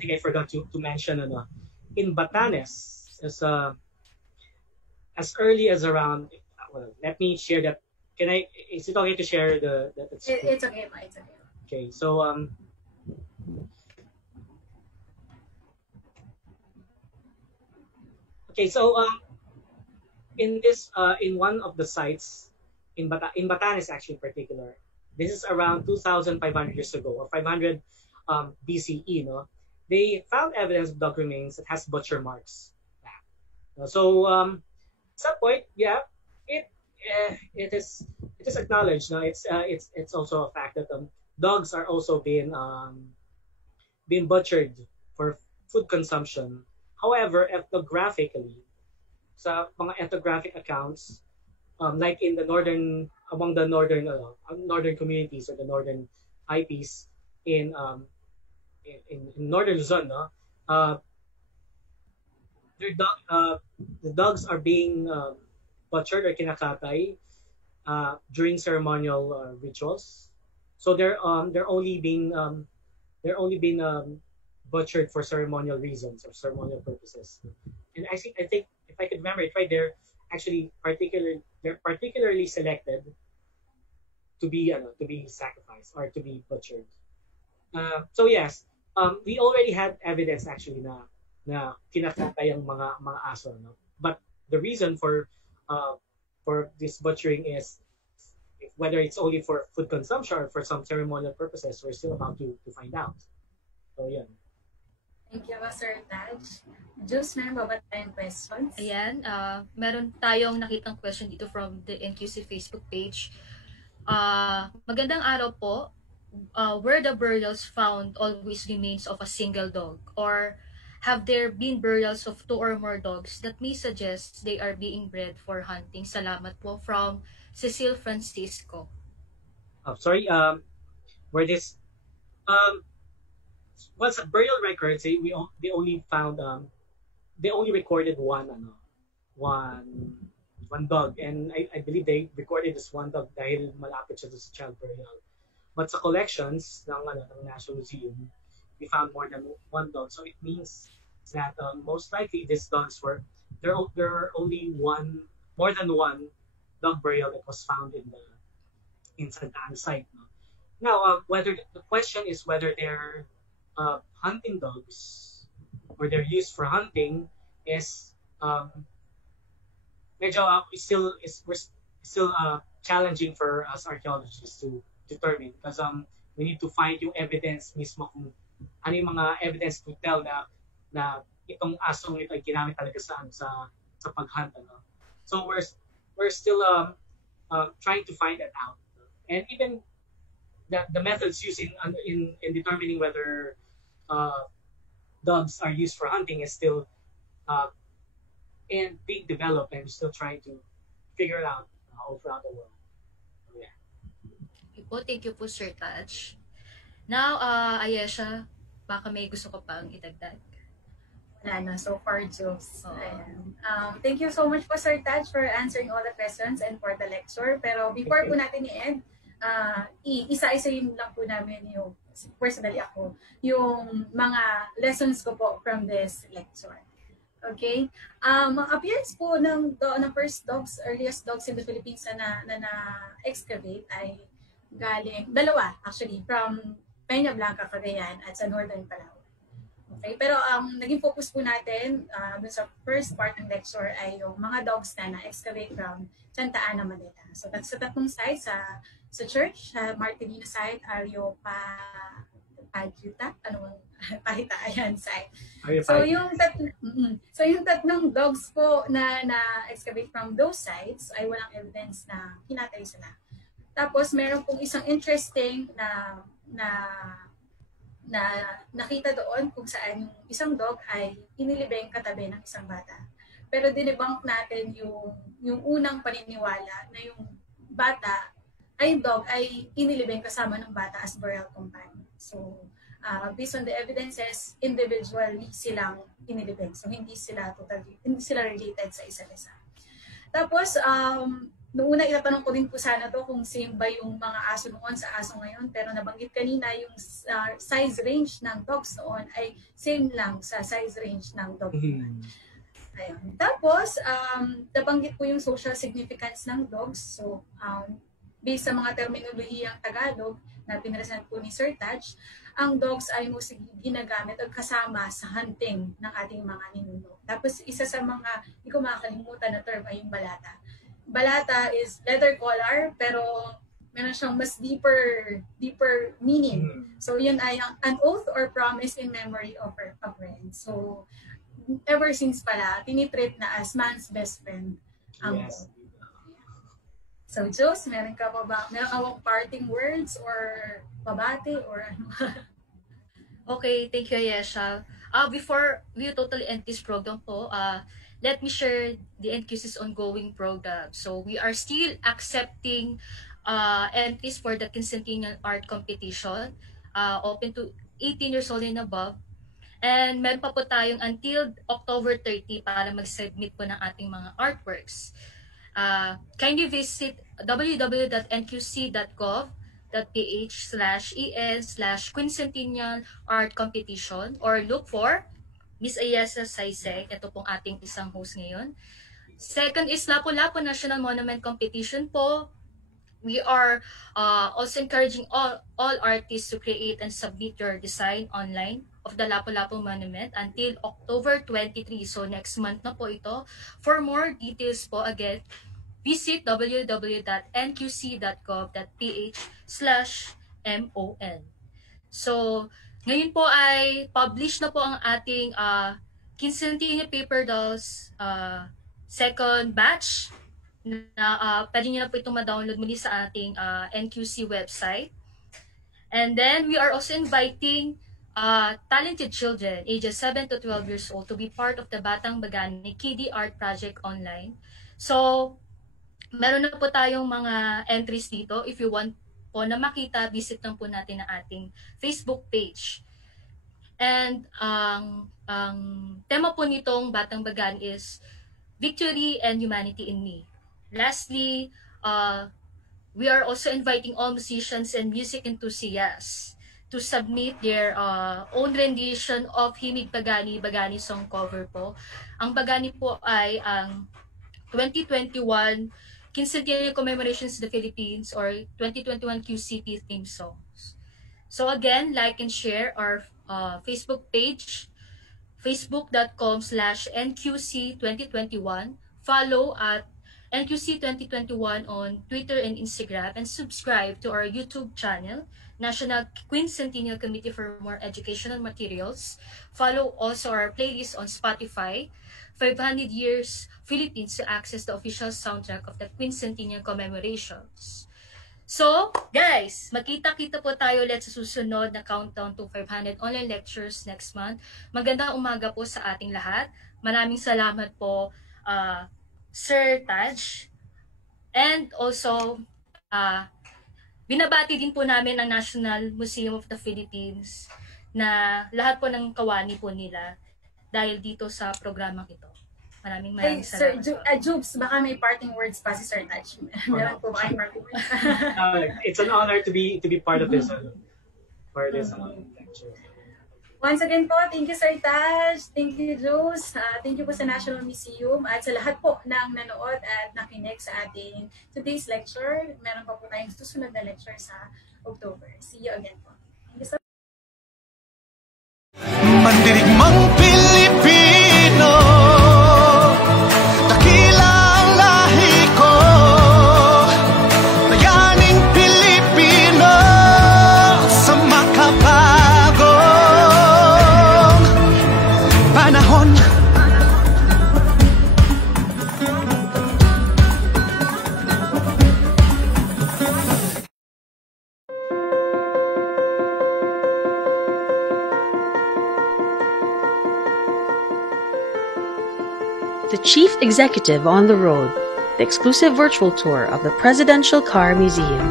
think I forgot to mention. In Batanes, as early as around, let me share that. Is it okay to share It's okay, it's okay. Okay, so in one of the sites in Batanes actually in particular, this is around 2,500 years ago, or 500 BCE. They found evidence of dog remains that has butcher marks. So at some point, yeah, it is acknowledged. No, it's also a fact that dogs are also being butchered for food consumption. However, ethnographically, sa mga ethnographic accounts, like in the among the northern communities or the northern IPs in northern Luzon, no, the dogs are being butchered or kinakatay during ceremonial rituals. So they're only being butchered for ceremonial reasons or ceremonial purposes. And I think if I could remember it right, they're particularly selected to be sacrificed or to be butchered. So yes, we already had evidence actually na kinakatay ang mga aso, no? But the reason for this butchering is whether it's only for food consumption or for some ceremonial purposes, we're still about to find out. So yeah. Thank you, Sir Taj. Jules, meron ba tayong questions? Ayan, meron tayong nakitang question dito from the NQC Facebook page. Magandang araw po. Were the burials found always remains of a single dog? Or have there been burials of 2 or more dogs that may suggest they are being bred for hunting? Salamat po, from Cecil Francisco. Where this once a burial records, they only found they only recorded one dog, and I believe they recorded this one dog dahil malapit siya sa child burial. But sa collections ng National Museum, we found more than one dog. So it means that most likely these dogs there are only more than one dog burial that was found in Santa Ana site. No? Now, whether the question is whether they're hunting dogs or they're used for hunting is we're still challenging for us archaeologists to determine, because we need to find yung evidence mismo kung ano yung mga evidence to tell na itong asong ito ay ginamit talaga sa paghunt, no? So we're still trying to find that out, and even the methods used in determining whether dogs are used for hunting is still and being developed, and we're still trying to figure it out all throughout the world. So, yeah. Thank you po, Sir Taj. Now, Ayesha, baka may gusto ko pang idagdag. Wala na, so far, Jules. Thank you so much po, Sir Taj, for answering all the questions and for the lecture. Pero before po natin i-end, isa-isayin lang po namin yung, personally ako, yung mga lessons ko po from this lecture. Okay? Appearance po ng first dogs, earliest dogs in the Philippines na excavate ay galing, dalawa actually, from Peña Blanca, Cagayan at sa Northern Palawan. Okay? Pero naging focus po natin dun sa first part ng lecture ay yung mga dogs na na-excavate from Santa Ana, Manila. So that's sa tatlong sites, sa church, sa Martirina site, Pahita, ayan, site. So yung tatlong dogs po na excavate from those sites ay walang evidence na hinatay sila. Tapos meron pong isang interesting na nakita doon kung saan yung isang dog ay inilibing katabi ng isang bata. Pero dinebunk natin yung unang paniniwala na yung dog ay inilibing kasama ng bata as burial companion. So based on the evidences, individually silang inilibing. So hindi sila related sa isa't isa. Tapos noong una itatanong ko din po sana to kung same ba yung mga aso noon sa aso ngayon, pero nabanggit kanina yung size range ng dogs noon ay same lang sa size range ng dog noon. Ayun. Tapos nabanggit po yung social significance ng dogs. So based sa mga terminolohiyang Tagalog na pinresent po ni Sir Taj, ang dogs ay mostly ginagamit o kasama sa hunting ng ating mga ninuno. Tapos isa sa mga, hindi ko makakalimutan na term ay yung balata. Balata is leather collar, pero meron siyang mas deeper meaning. So yun ay an oath or promise in memory of a friend. So ever since pala, tinitreat na as man's best friend ang Yes. So, Jos, meron ka pa ba? Meron ka bang parting words or pabati or ano? Okay, thank you, Ayesha. Before we totally end this program po, let me share the NQC's ongoing program. So, we are still accepting entries for the Quincentennial Art Competition, open to 18 years old and above. And meron pa po tayong until October 30 para mag-submit po ng ating mga artworks. Kindly visit www.nqc.gov.ph/en/Quincentennial Art Competition or look for Miss Ayesha Saisek. Ito pong ating isang host ngayon. Second is Lapu-Lapu National Monument Competition po. We are also encouraging all artists to create and submit your design online of the Lapu-Lapu Monument until October 23. So next month na po ito. For more details po, again, visit www.nqc.gov.ph/mon. So, ngayon po ay publish na po ang ating Quincentennial Paper Dolls second batch na pwede nyo na po itong ma-download muli sa ating NQC website. And then, we are also inviting talented children ages 7 to 12 years old to be part of the Batang Bagani KD Art Project online. So, meron na po tayong mga entries dito. If you want po na makita, visit lang po natin ang ating Facebook page. And ang tema po nitong Batang Bagan is Victory and Humanity in Me. Lastly, we are also inviting all musicians and music enthusiasts to submit their own rendition of Himig Bagani, Bagani song cover po. Ang Bagani po ay ang 2021 Quincentennial Commemorations of the Philippines or 2021 QCP theme songs. So again, like and share our Facebook page, facebook.com/NQC2021. Follow at NQC2021 on Twitter and Instagram, and subscribe to our YouTube channel, National Quincentennial Committee for more educational materials. Follow also our playlist on Spotify, 500 Years Philippines, to access the official soundtrack of the Quincentennial commemorations. So, guys, magkita-kita po tayo ulit sa susunod na countdown to 500 online lectures next month. Magandang umaga po sa ating lahat. Maraming salamat po, Sir Taj. And also, binabati din po namin ang National Museum of the Philippines na lahat po ng kawani po nila dahil dito sa programang ito. Maraming salamat. Sir Jubes, baka may parting words pa si Sir Taj. Meron po ba kayong parting words? It's an honor to be part of this lecture. Once again po, thank you Sir Taj, thank you Jubes, thank you po sa National Museum at sa lahat po ng nanood at nakinig sa ating today's lecture. Meron pa po tayong susunod na lecture sa October. See you again po. Thank you so much. Mandirigmang Pilipino, dakilang lahi ko, bayaning Pilipino sa makabagong panahon. The Chief Executive on the Road, the exclusive virtual tour of the Presidential Car Museum.